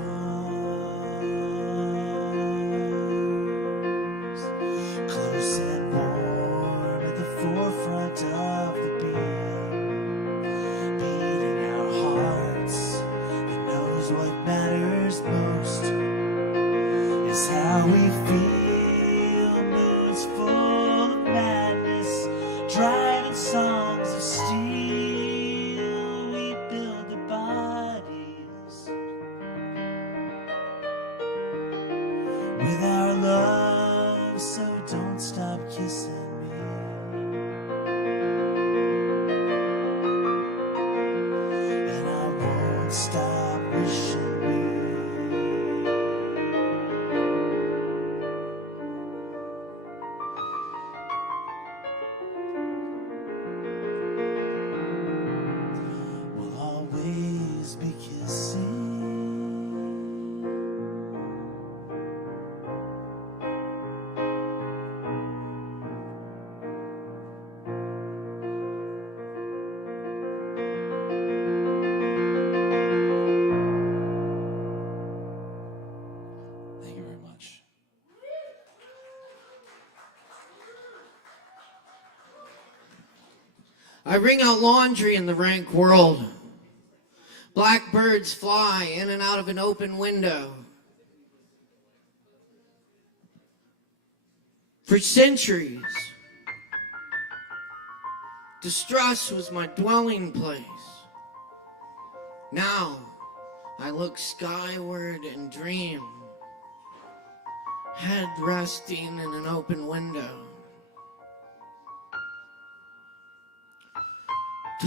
Close and warm at the forefront of the beam, beating our hearts that knows what matters most is how we feel. Moods full of madness, driving songs of steel. We build our bodies with our love, so don't stop kissing me. And I won't stop wishing we. Will always be kissing. Thank you very much. I wring out laundry in the rank world. Black birds fly in and out of an open window. For centuries, distress was my dwelling place. Now, I look skyward and dream, head resting in an open window.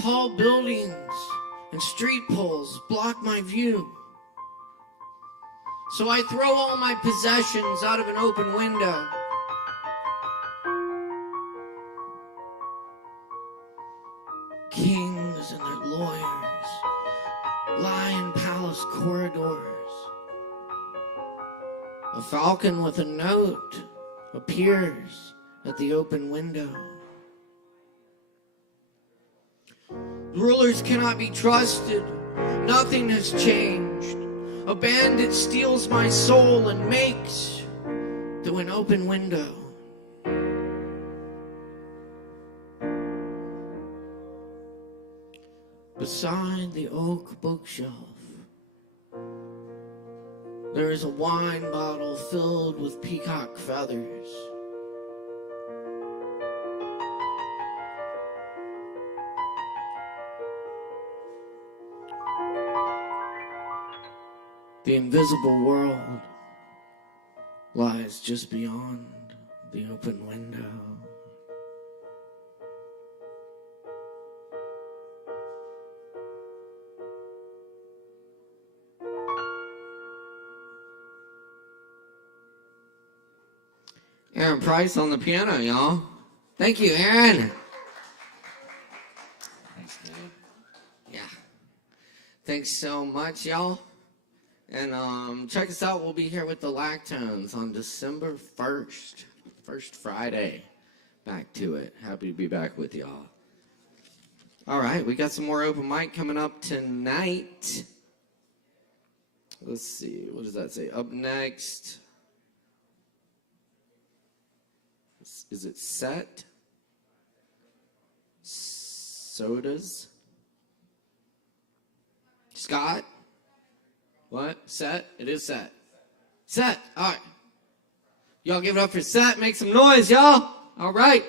Tall buildings and street poles block my view. So I throw all my possessions out of an open window. Kings and their lawyers lie in palace corridors. A falcon with a note appears at the open window. Rulers cannot be trusted. Nothing has changed. A bandit steals my soul and makes through an open window. Beside the oak bookshelf, there is a wine bottle filled with peacock feathers. The invisible world lies just beyond the open window. Aaron Price on the piano, y'all. Thank you, Aaron. Thanks, Caleb. Yeah. Thanks so much, y'all. And check us out. We'll be here with the Lactones on December 1st. First Friday. Back to it. Happy to be back with y'all. All right, we got some more open mic coming up tonight. Let's see. What does that say? Up next. Is it Set? Sodas? Scott? What? Set? It is Set. Set. All right. Y'all give it up for Set. Make some noise, y'all. All right.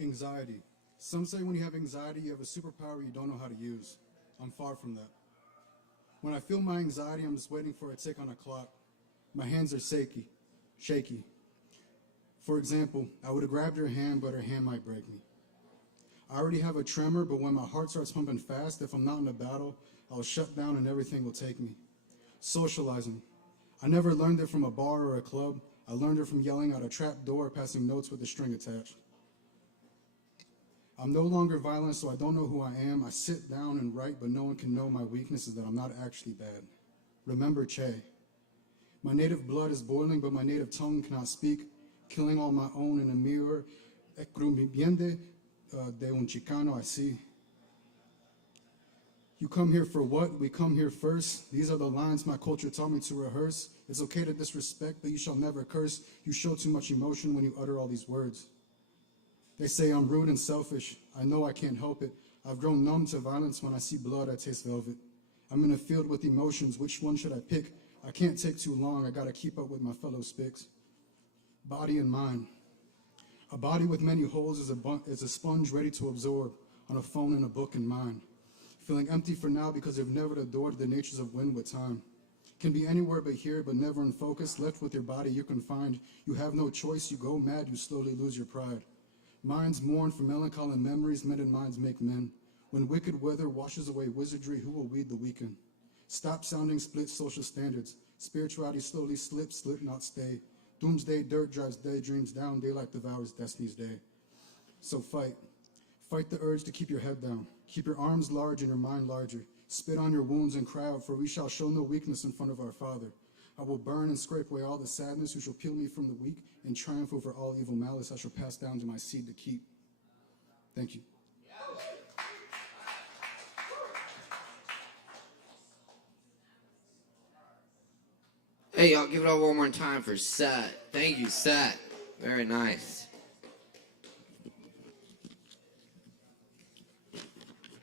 Anxiety. Some say when you have anxiety, you have a superpower you don't know how to use. I'm far from that. When I feel my anxiety, I'm just waiting for a tick on a clock. My hands are shaky. For example, I would have grabbed her hand, but her hand might break me. I already have a tremor, but when my heart starts pumping fast, if I'm not in a battle, I'll shut down and everything will take me. Socializing. I never learned it from a bar or a club. I learned it from yelling out a trap door, passing notes with a string attached. I'm no longer violent, so I don't know who I am. I sit down and write, but no one can know my weakness is that I'm not actually bad. Remember Che. My native blood is boiling, but my native tongue cannot speak. Killing all my own in a mirror. Ecrumibiende de un Chicano I see. You come here for what? We come here first. These are the lines my culture taught me to rehearse. It's okay to disrespect, but you shall never curse. You show too much emotion when you utter all these words. They say I'm rude and selfish. I know I can't help it. I've grown numb to violence. When I see blood, I taste velvet. I'm in a field with emotions. Which one should I pick? I can't take too long. I gotta keep up with my fellow spics. Body and mind. A body with many holes is a sponge ready to absorb on a phone and a book in mind. Feeling empty for now because you've never adored the natures of wind with time. Can be anywhere but here, but never in focus. Left with your body, you can find. You have no choice. You go mad. You slowly lose your pride. Minds mourn for melancholy memories, men and minds make men. When wicked weather washes away wizardry, who will weed the weekend? Stop sounding split social standards. Spirituality slowly slips, slip not stay. Doomsday dirt drives daydreams down, daylight devours destiny's day. So fight. Fight the urge to keep your head down. Keep your arms large and your mind larger. Spit on your wounds and cry out, for we shall show no weakness in front of our Father. I will burn and scrape away all the sadness, who shall peel me from the weak, and triumph over all evil malice I shall pass down to my seed to keep. Thank you. Hey, y'all, give it up one more time for Seth. Thank you, Seth. Very nice.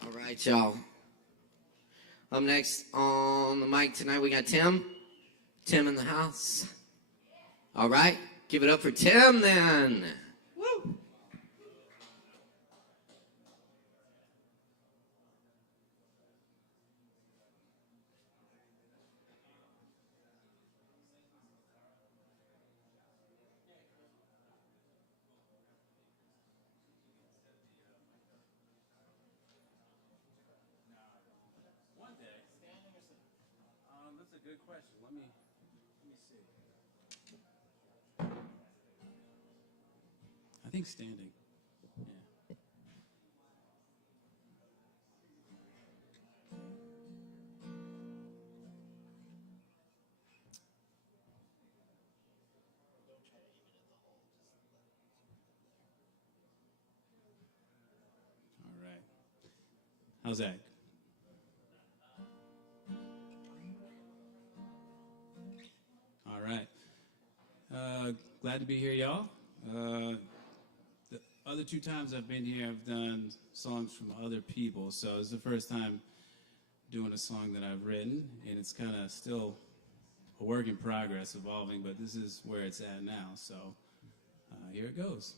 All right, y'all. Up next on the mic tonight, we got Tim. Tim in the house. All right, give it up for Tim then. Woo! That's a good question. Let me see. I think standing. Yeah. All right. How's that? All right. Glad to be here, y'all. The other two times I've been here, I've done songs from other people, so it's the first time doing a song that I've written, and it's kind of still a work in progress, evolving, but this is where it's at now, so here it goes.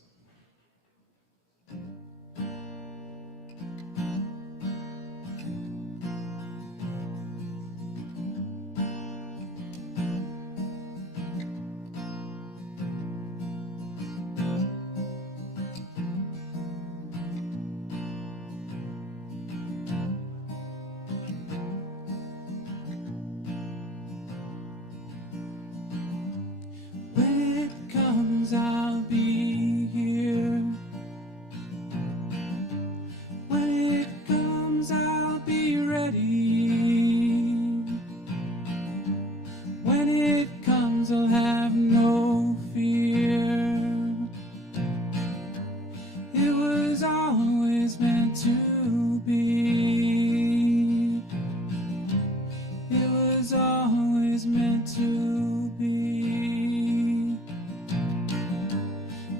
I'll be here. When it comes, I'll be ready. When it comes, I'll have no fear. It was always meant to be. It was always meant to be.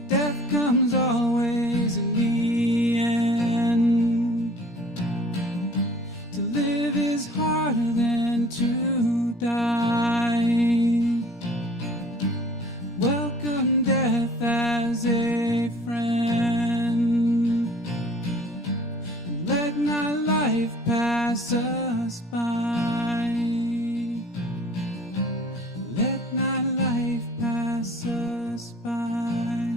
Death comes always in the end. as a friend. Let not life pass us by. Let not life pass us by.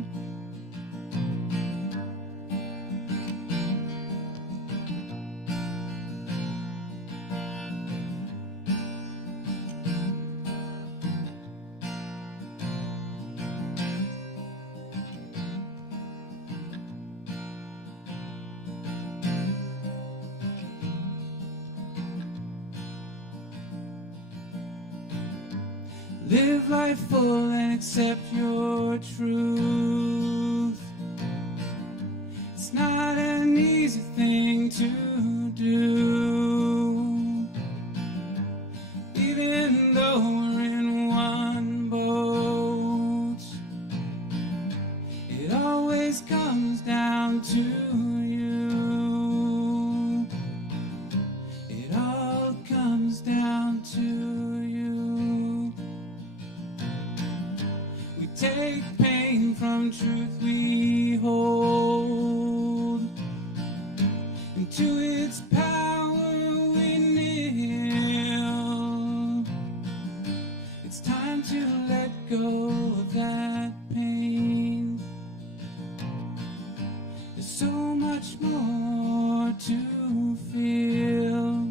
Live life full and accept your truth. It's not an easy thing to do. Even though we're in one boat, it always comes down to you. It all comes down to you. We take pain from truth we hold, and to its power we kneel. It's time to let go of that pain. There's so much more to feel.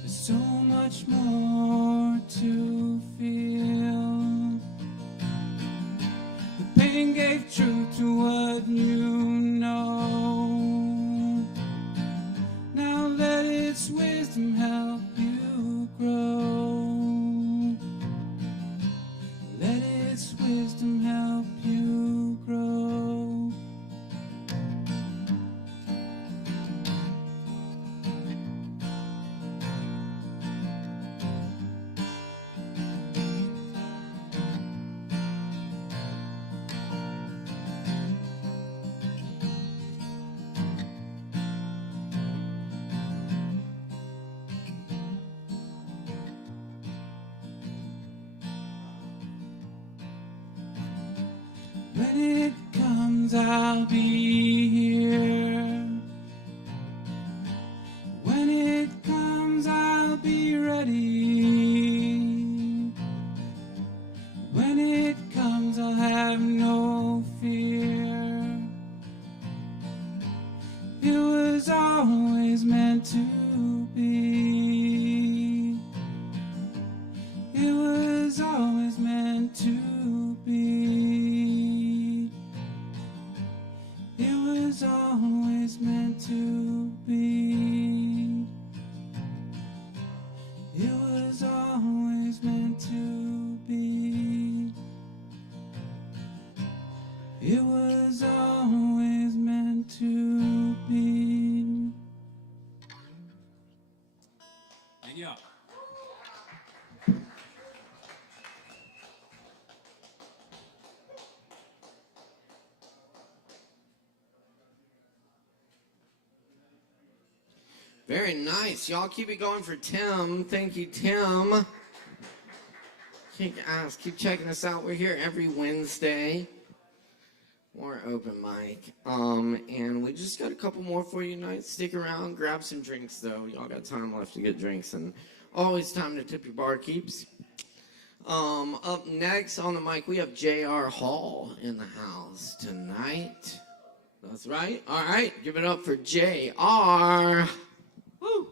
There's so much more to feel. The pain gave truth to what you know. Now let its wisdom help you grow. Let its wisdom help you grow. When it comes, I'll be here. When it comes, I'll be ready. When it comes, I'll have no fear. It was always meant to be. It was always meant to be. It was always meant to be. It was always meant to be. It was always meant to be. Thank you. Very nice. Y'all keep it going for Tim. Thank you, Tim. Keep checking us out. We're here every Wednesday. More open mic. And we just got a couple more for you tonight. Stick around, grab some drinks though. Y'all got time left to get drinks, and always time to tip your barkeeps. Up next on the mic, we have J.R. Hall in the house tonight. That's right. All right, give it up for J.R. Woo!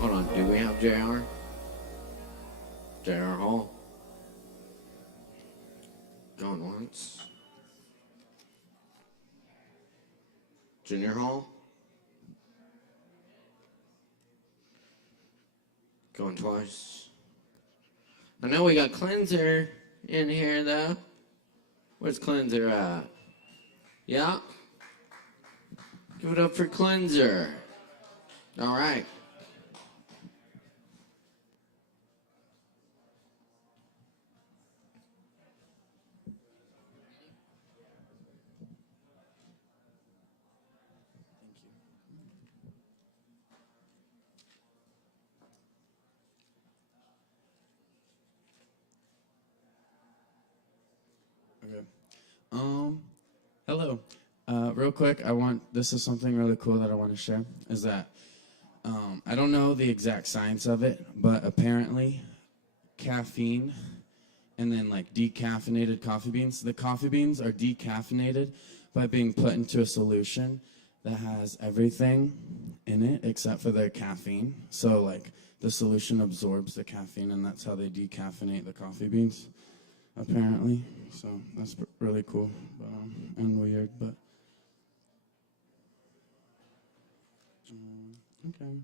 Hold on, do we have JR? JR Hall? Going once. Junior Hall? Going twice. I know we got Cleanser in here, though. Where's Cleanser at? Yeah. Give it up for Cleanser. All right. Hello. Real quick, this is something really cool that I want to share, is that I don't know the exact science of it, but apparently caffeine and then like decaffeinated coffee beans, the coffee beans are decaffeinated by being put into a solution that has everything in it except for the caffeine. So like the solution absorbs the caffeine, and that's how they decaffeinate the coffee beans, apparently. So that's really cool and weird, but okay.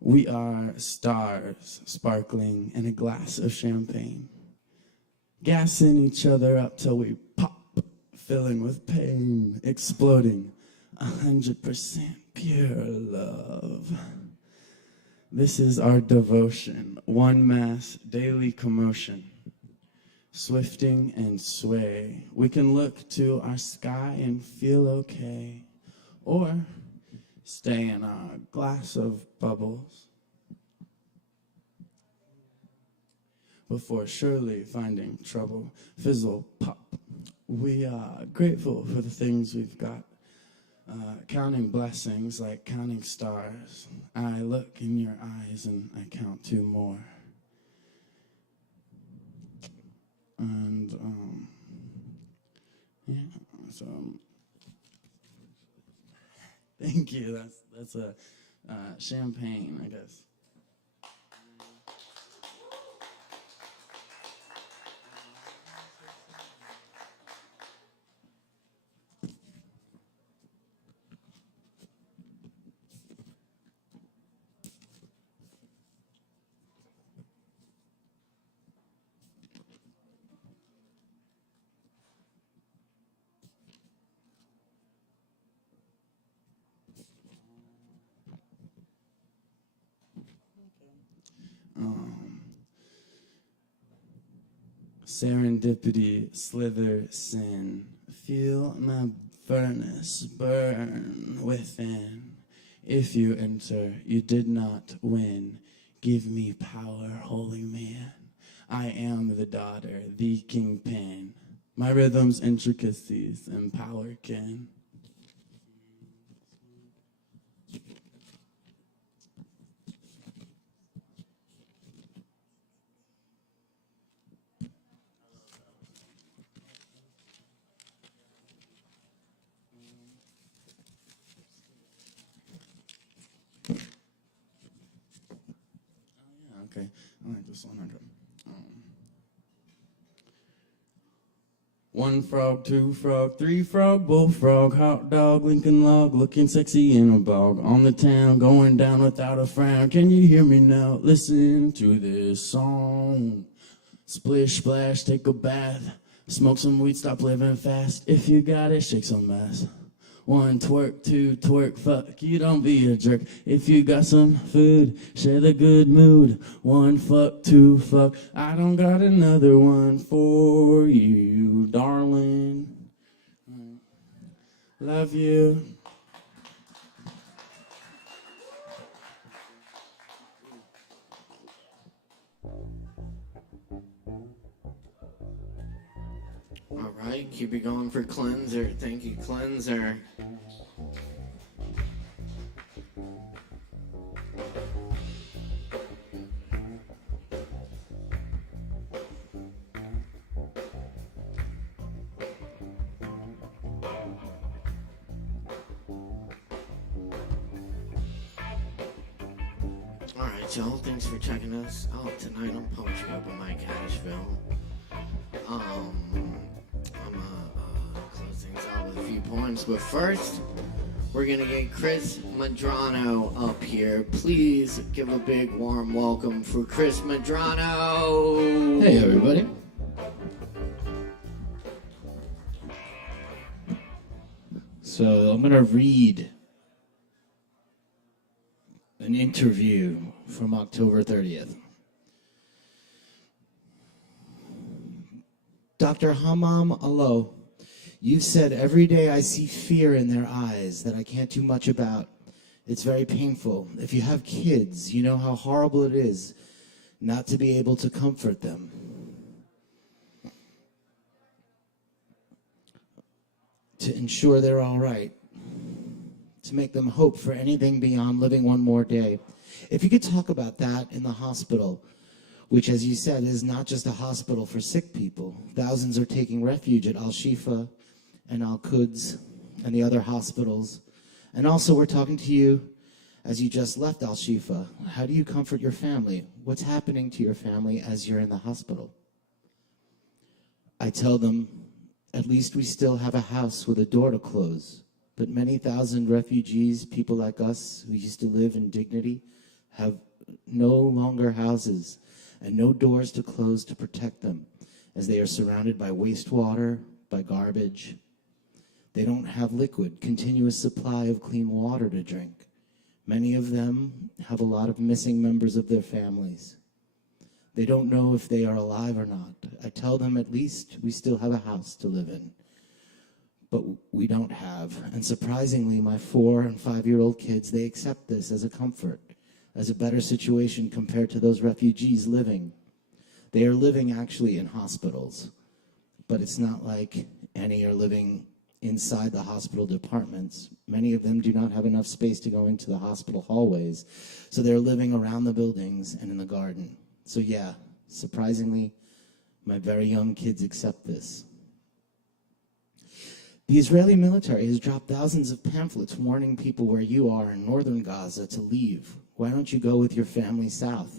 We are stars sparkling in a glass of champagne, gassing each other up till we pop, filling with pain, exploding 100% pure love. This is our devotion, one mass daily commotion, swifting and sway. We can look to our sky and feel okay, or stay in our glass of bubbles before surely finding trouble. Fizzle, pop. We are grateful for the things we've got. Counting blessings like counting stars. I look in your eyes and I count 2 more. And, yeah, so, thank you. That's a champagne, I guess. Serendipity, slither, sin. Feel my furnace burn within. If you enter, you did not win. Give me power, holy man. I am the daughter, the kingpin. My rhythm's intricacies and power kin. Okay, I like this one. 1 frog, 2 frog, 3 frog, bullfrog, hot dog, Lincoln log, looking sexy in a bog. On the town, going down without a frown. Can you hear me now? Listen to this song. Splish, splash, take a bath. Smoke some weed, stop living fast. If you got it, shake some ass. 1 twerk, 2 twerk, fuck, you don't be a jerk. If you got some food, share the good mood. 1 fuck, 2 fuck, I don't got another one for you, darling. Love you. All right, keep it going for Cleanser. Thank you, Cleanser. All right, y'all. Thanks for checking us out tonight on Poetry Open Mic ASHEViLLE. I'm gonna close things out with a few poems, but first, we're going to get Chris Medrano up here. Please give a big warm welcome for Chris Medrano. Hey, everybody. So I'm going to read an interview from October 30th. Dr. Hammam Alo, you've said every day I see fear in their eyes that I can't do much about. It's very painful. If you have kids, you know how horrible it is not to be able to comfort them. To ensure they're all right. To make them hope for anything beyond living one more day. If you could talk about that in the hospital, which, as you said, is not just a hospital for sick people. Thousands are taking refuge at Al-Shifa and Al-Quds and the other hospitals. And also, we're talking to you as you just left Al-Shifa. How do you comfort your family? What's happening to your family as you're in the hospital? I tell them, at least we still have a house with a door to close. But many thousand refugees, people like us who used to live in dignity, have no longer houses and no doors to close to protect them, as they are surrounded by wastewater, by garbage. They don't have liquid, continuous supply of clean water to drink. Many of them have a lot of missing members of their families. They don't know if they are alive or not. I tell them at least we still have a house to live in. But we don't have. And surprisingly, my 4- and 5-year-old kids, they accept this as a comfort, as a better situation compared to those refugees living. They are living actually in hospitals, but it's not like any are living inside the hospital departments. Many of them do not have enough space to go into the hospital hallways, so they're living around the buildings and in the garden. So yeah, surprisingly, my very young kids accept this. The Israeli military has dropped thousands of pamphlets warning people where you are in northern Gaza to leave. Why don't you go with your family south?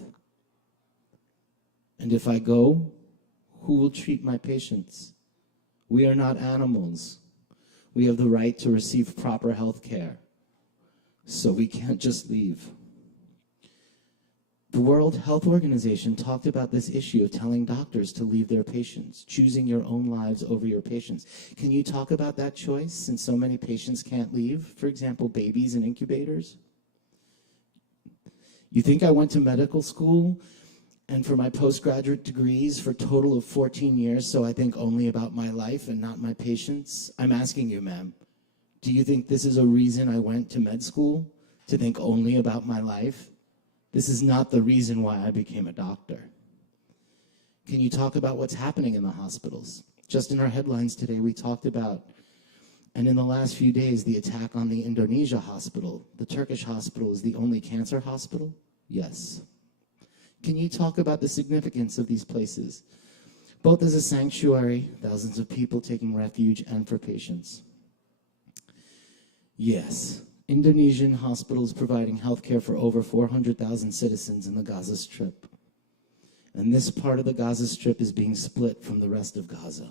And if I go, who will treat my patients? We are not animals. We have the right to receive proper health care. So we can't just leave. The World Health Organization talked about this issue of telling doctors to leave their patients, choosing your own lives over your patients. Can you talk about that choice since so many patients can't leave? For example, babies in incubators? You think I went to medical school and for my postgraduate degrees for a total of 14 years, so I think only about my life and not my patients? I'm asking you, ma'am, do you think this is a reason I went to med school, to think only about my life? This is not the reason why I became a doctor. Can you talk about what's happening in the hospitals? Just in our headlines today, we talked about, and in the last few days, the attack on the Indonesia hospital. The Turkish hospital is the only cancer hospital? Yes. Can you talk about the significance of these places, both as a sanctuary, thousands of people taking refuge, and for patients? Yes. Indonesian hospitals providing health care for over 400,000 citizens in the Gaza Strip. And this part of the Gaza Strip is being split from the rest of Gaza.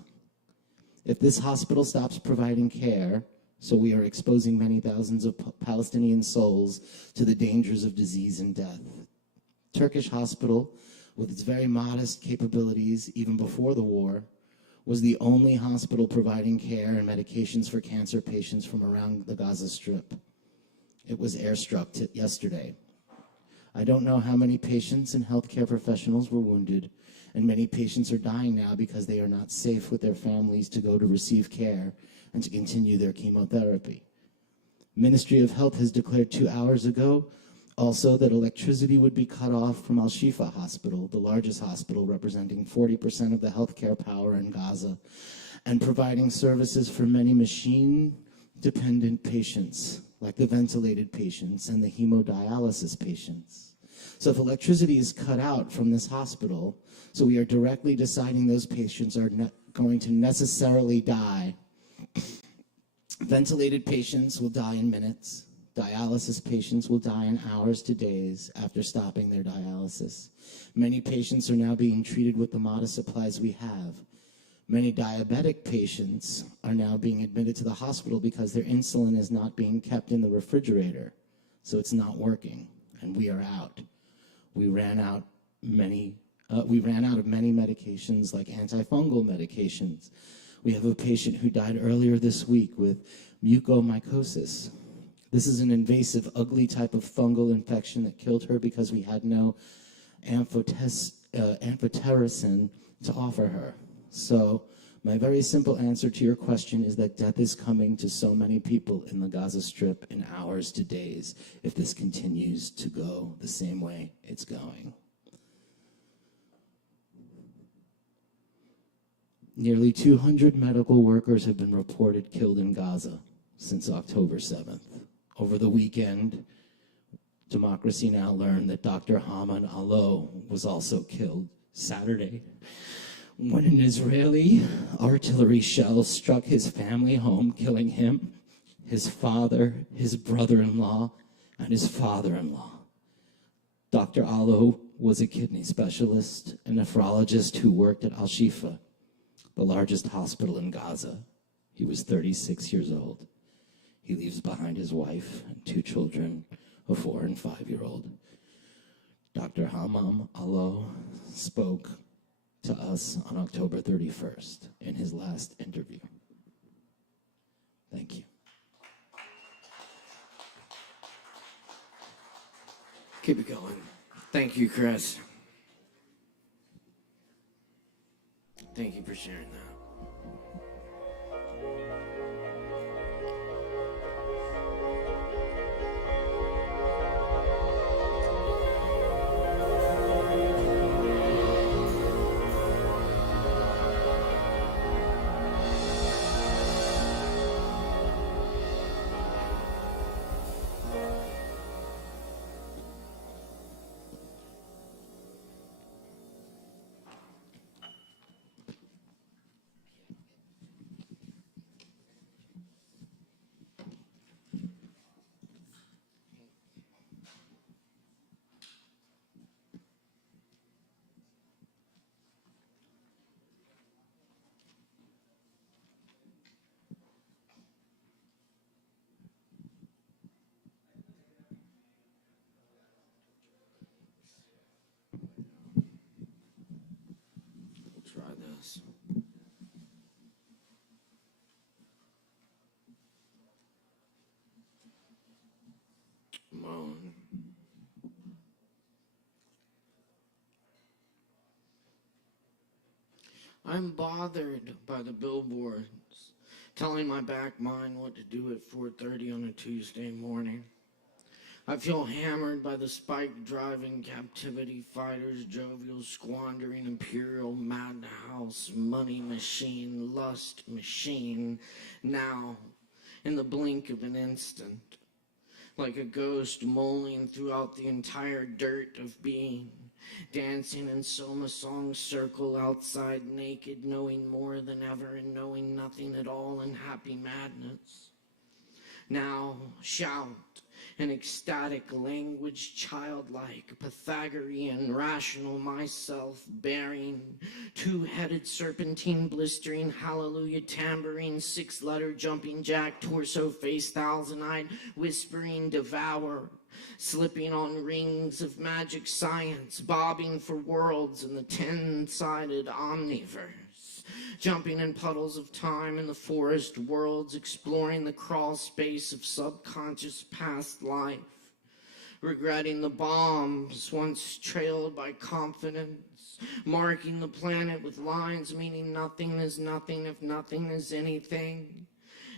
If this hospital stops providing care, so we are exposing many thousands of Palestinian souls to the dangers of disease and death. Turkish hospital, with its very modest capabilities even before the war, was the only hospital providing care and medications for cancer patients from around the Gaza Strip. It was airstruck yesterday. I don't know how many patients and healthcare professionals were wounded, and many patients are dying now because they are not safe with their families to go to receive care and to continue their chemotherapy. Ministry of Health has declared 2 hours ago also that electricity would be cut off from Al-Shifa Hospital, the largest hospital representing 40% of the healthcare power in Gaza, and providing services for many machine-dependent patients, like the ventilated patients and the hemodialysis patients. So if electricity is cut out from this hospital, so we are directly deciding those patients are going to necessarily die. Ventilated patients will die in minutes. Dialysis patients will die in hours to days after stopping their dialysis. Many patients are now being treated with the modest supplies we have. Many diabetic patients are now being admitted to the hospital because their insulin is not being kept in the refrigerator, so it's not working, and we are out. We ran out of many medications like antifungal medications. We have a patient who died earlier this week with mucormycosis. This is an invasive, ugly type of fungal infection that killed her because we had no amphotericin to offer her. So my very simple answer to your question is that death is coming to so many people in the Gaza Strip in hours to days if this continues to go the same way it's going. Nearly 200 medical workers have been reported killed in Gaza since October 7th. Over the weekend, Democracy Now! Learned that Dr. Haman Alo was also killed Saturday when an Israeli artillery shell struck his family home, killing him, his father, his brother-in-law, and his father-in-law. Dr. Alo was a kidney specialist and nephrologist who worked at Al-Shifa, the largest hospital in Gaza. He was 36 years old. He leaves behind his wife and 2 children, a 4- and 5-year-old. Dr. Haman Alo spoke to us on October 31st in his last interview. Thank you. Keep it going. Thank you, Chris. Thank you for sharing that. Try this. Moan. I'm bothered by the billboards telling my back mind what to do at 4:30 on a Tuesday morning. I feel hammered by the spike-driving captivity fighters, jovial squandering, imperial madhouse, money machine, lust machine, now, in the blink of an instant, like a ghost mulling throughout the entire dirt of being, dancing in Soma Song circle outside naked, knowing more than ever and knowing nothing at all in happy madness. Now, shout, an ecstatic language, childlike, Pythagorean, rational myself, bearing, 2-headed serpentine, blistering, hallelujah, tambourine, 6-letter jumping jack, torso, face, thousand-eyed, whispering, devour, slipping on rings of magic science, bobbing for worlds in the 10-sided omniverse, jumping in puddles of time in the forest worlds, exploring the crawl space of subconscious past life, regretting the bombs once trailed by confidence, marking the planet with lines meaning nothing is nothing if nothing is anything.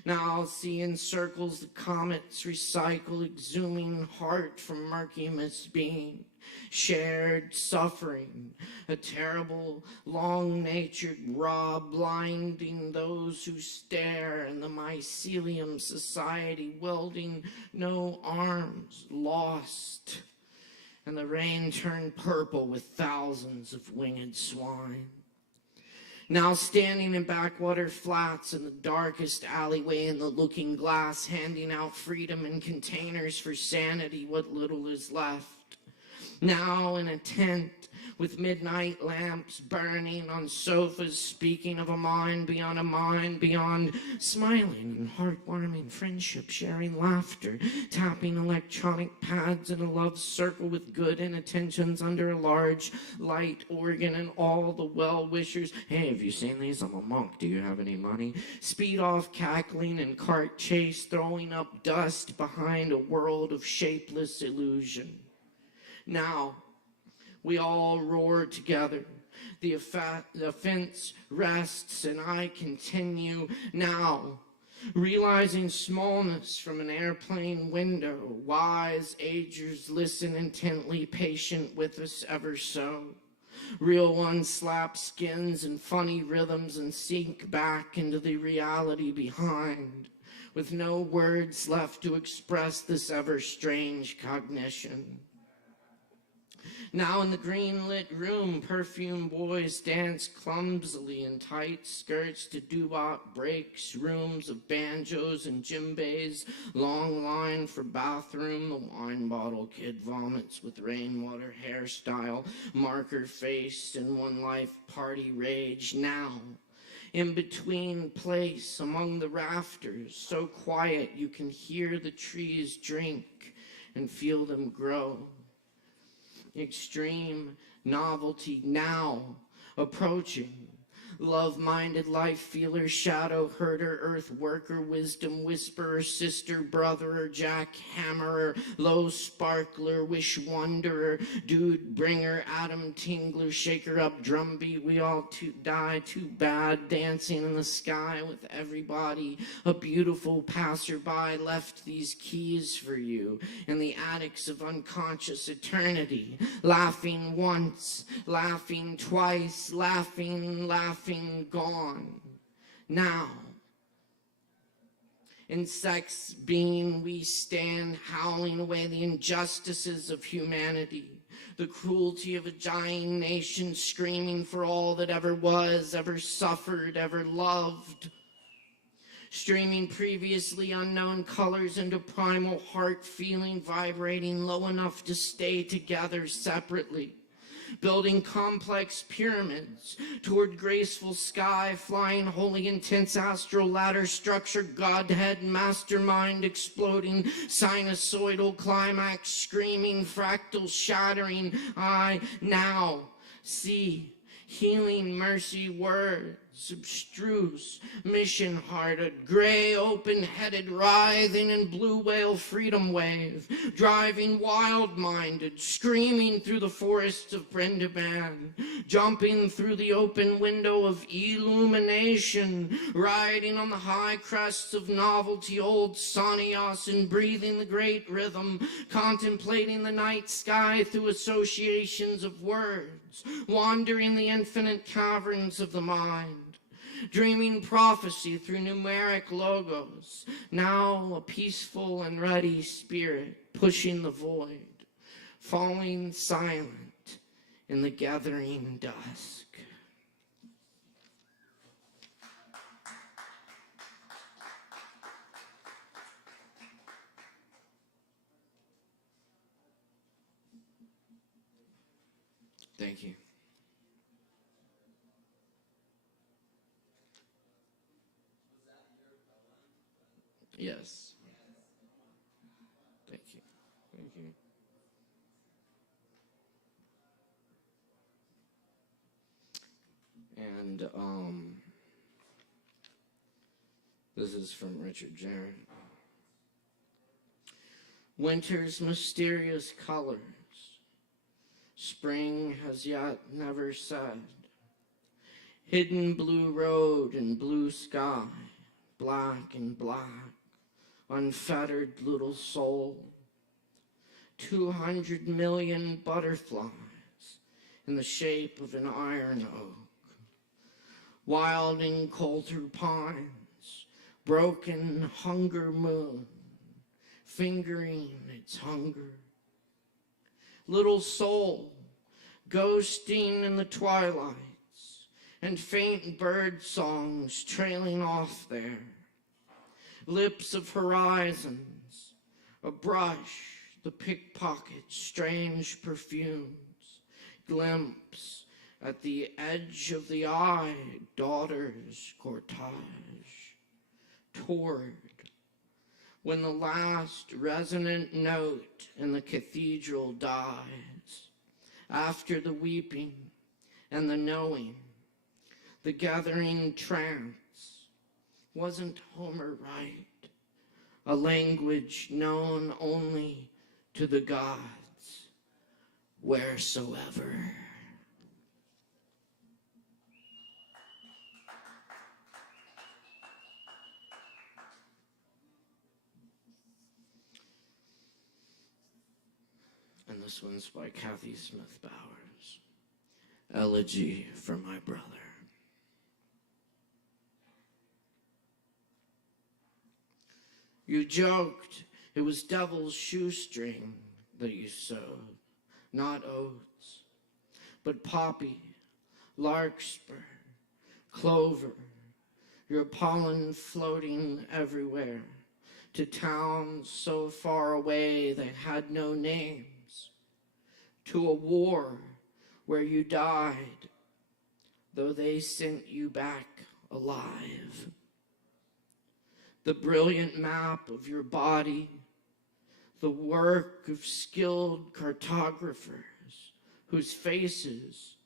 Now I'll see in circles the comets recycle, exhuming heart from murky misbeing, shared suffering, a terrible, long-natured raw, blinding those who stare, and the mycelium society welding no arms, lost, and the rain turned purple with thousands of winged swine. Now standing in backwater flats in the darkest alleyway in the looking glass, handing out freedom in containers for sanity, what little is left. Now in a tent with midnight lamps burning on sofas, speaking of a mind, beyond smiling and heartwarming friendship, sharing laughter, tapping electronic pads in a love circle with good intentions under a large light organ, and all the well-wishers. Hey, have you seen these? I'm a monk. Do you have any money? Speed off cackling and cart chase, throwing up dust behind a world of shapeless illusion. Now, we all roar together. The offense rests, and I continue now, realizing smallness from an airplane window. Wise agers listen intently, patient with us ever so. Real ones slap skins and funny rhythms and sink back into the reality behind, with no words left to express this ever-strange cognition. Now in the green-lit room, perfume boys dance clumsily in tight skirts to doo-wop breaks, rooms of banjos and djembes, long line for bathroom, the wine bottle kid vomits with rainwater hairstyle, marker face, and one life party rage. Now, in between place among the rafters, so quiet you can hear the trees drink and feel them grow. Extreme novelty now approaching. Love-minded life feeler, shadow herder, earth worker, wisdom whisperer, sister, brother, jackhammerer, low sparkler, wish wanderer, dude bringer, atom tingler, shaker up drumbeat. We all die too bad, dancing in the sky with everybody. A beautiful passerby left these keys for you in the attics of unconscious eternity. Laughing once, laughing twice, laughing, gone. Now, in sex being we stand, howling away the injustices of humanity, the cruelty of a dying nation, screaming for all that ever was, ever suffered, ever loved. Streaming previously unknown colors into primal heart feeling, vibrating low enough to stay together separately. Building complex pyramids toward graceful sky, flying holy intense astral ladder structure, Godhead mastermind exploding, sinusoidal climax screaming, fractal shattering. I now see healing mercy words, abstruse, mission-hearted, gray, open-headed, writhing in blue whale freedom wave, driving wild-minded, screaming through the forests of Brenda Man, jumping through the open window of illumination, riding on the high crests of novelty, old sannyas, and breathing the great rhythm, contemplating the night sky through associations of words, wandering the infinite caverns of the mind, dreaming prophecy through numeric logos, now a peaceful and ready spirit pushing the void, falling silent in the gathering dusk. Thank you. Yes. Thank you. Thank you. And this is from Richard Jarrett. Winter's mysterious colors, spring has yet never said. Hidden blue road and blue sky, black and black, unfettered little soul. 200 million butterflies in the shape of an iron oak. Wilding coulter pines, broken hunger moon, fingering its hunger. Little soul, ghosting in the twilights, and faint bird songs trailing off there. Lips of horizons, a brush the pickpocket's strange perfumes, glimpse at the edge of the eye, daughter's cortege, toward when the last resonant note in the cathedral dies, after the weeping and the knowing, the gathering trance. Wasn't Homer right? A language known only to the gods, wheresoever. And this one's by Kathy Smith Bowers. Elegy for my brother. You joked it was devil's shoestring that you sewed, not oats, but poppy, larkspur, clover, your pollen floating everywhere, to towns so far away they had no names, to a war where you died, though they sent you back alive. The brilliant map of your body, the work of skilled cartographers whose faces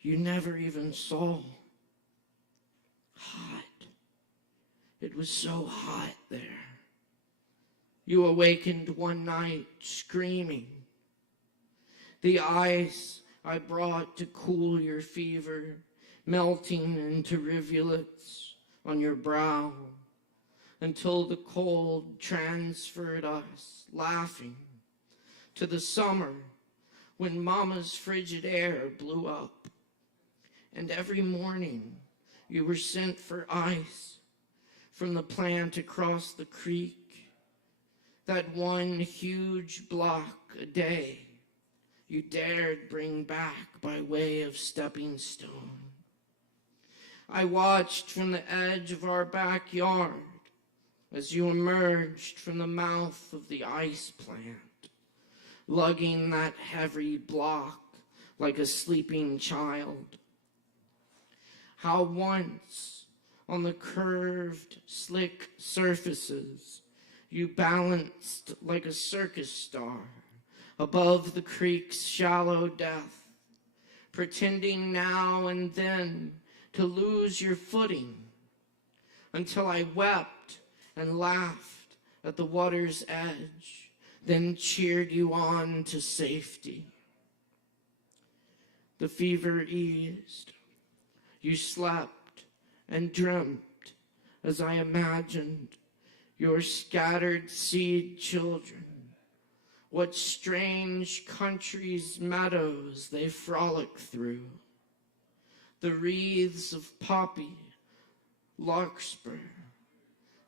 you never even saw. Hot. It was so hot there. You awakened one night screaming. The ice I brought to cool your fever, melting into rivulets on your brow, until the cold transferred us, laughing, to the summer when Mama's frigid air blew up. And every morning you were sent for ice from the plant across the creek, that one huge block a day you dared bring back by way of stepping stone. I watched from the edge of our backyard as you emerged from the mouth of the ice plant, lugging that heavy block like a sleeping child. How once, on the curved, slick surfaces, you balanced like a circus star above the creek's shallow depth, pretending now and then to lose your footing, until I wept and laughed at the water's edge, then cheered you on to safety. The fever eased. You slept and dreamt as I imagined your scattered seed children, what strange countries' meadows they frolic through, the wreaths of poppy, larkspur,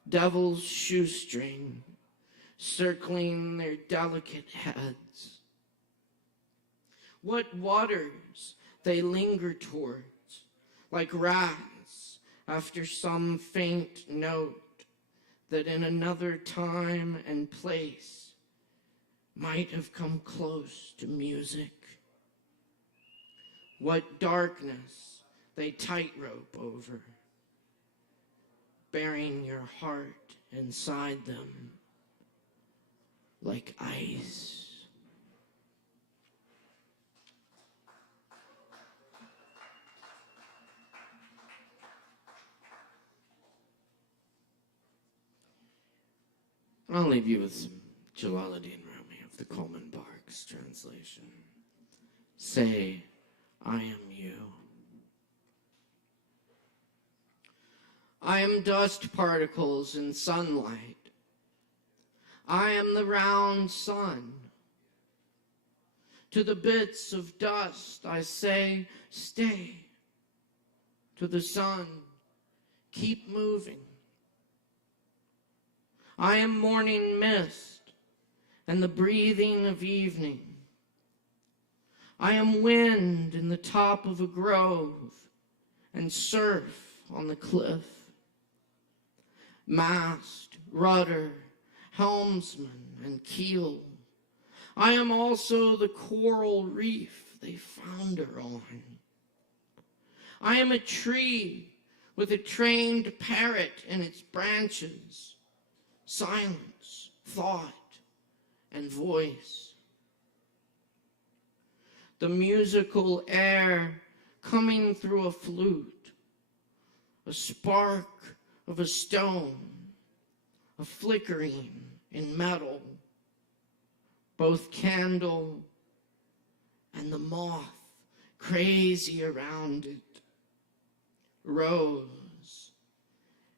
devil's shoestring, circling their delicate heads. What waters they linger towards, like rats after some faint note that in another time and place might have come close to music. What darkness they tightrope over, bearing your heart inside them like ice. I'll leave you with some Jalaluddin Rumi of the Coleman Barks translation. Say, I am you. I am dust particles in sunlight. I am the round sun. To the bits of dust I say, stay. To the sun, keep moving. I am morning mist and the breathing of evening. I am wind in the top of a grove and surf on the cliff. Mast, rudder, helmsman, and keel, I am also the coral reef they founder on. I am a tree with a trained parrot in its branches, silence, thought, and voice. The musical air coming through a flute, a spark of a stone, a flickering in metal, both candle and the moth crazy around it, rose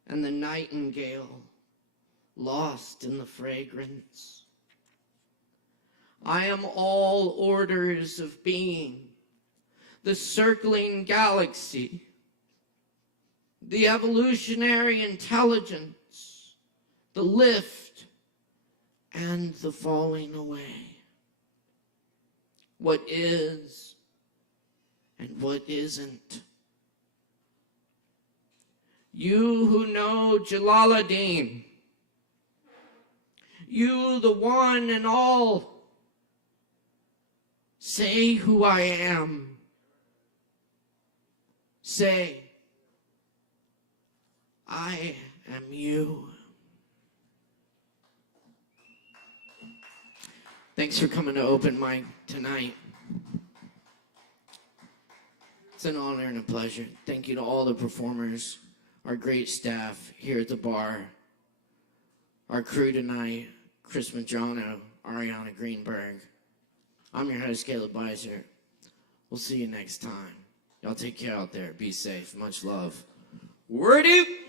and the nightingale lost in the fragrance. I am all orders of being, the circling galaxy, the evolutionary intelligence, the lift, and the falling away. What is and what isn't. You who know Jalaluddin, you the one and all, say who I am. Say, I am you. Thanks for coming to open mic tonight. It's an honor and a pleasure. Thank you to all the performers, our great staff here at the bar, our crew tonight, Chris Medrano, Ariana Greenberg. I'm your host, Caleb Beissert. We'll see you next time. Y'all take care out there. Be safe. Much love. Word it!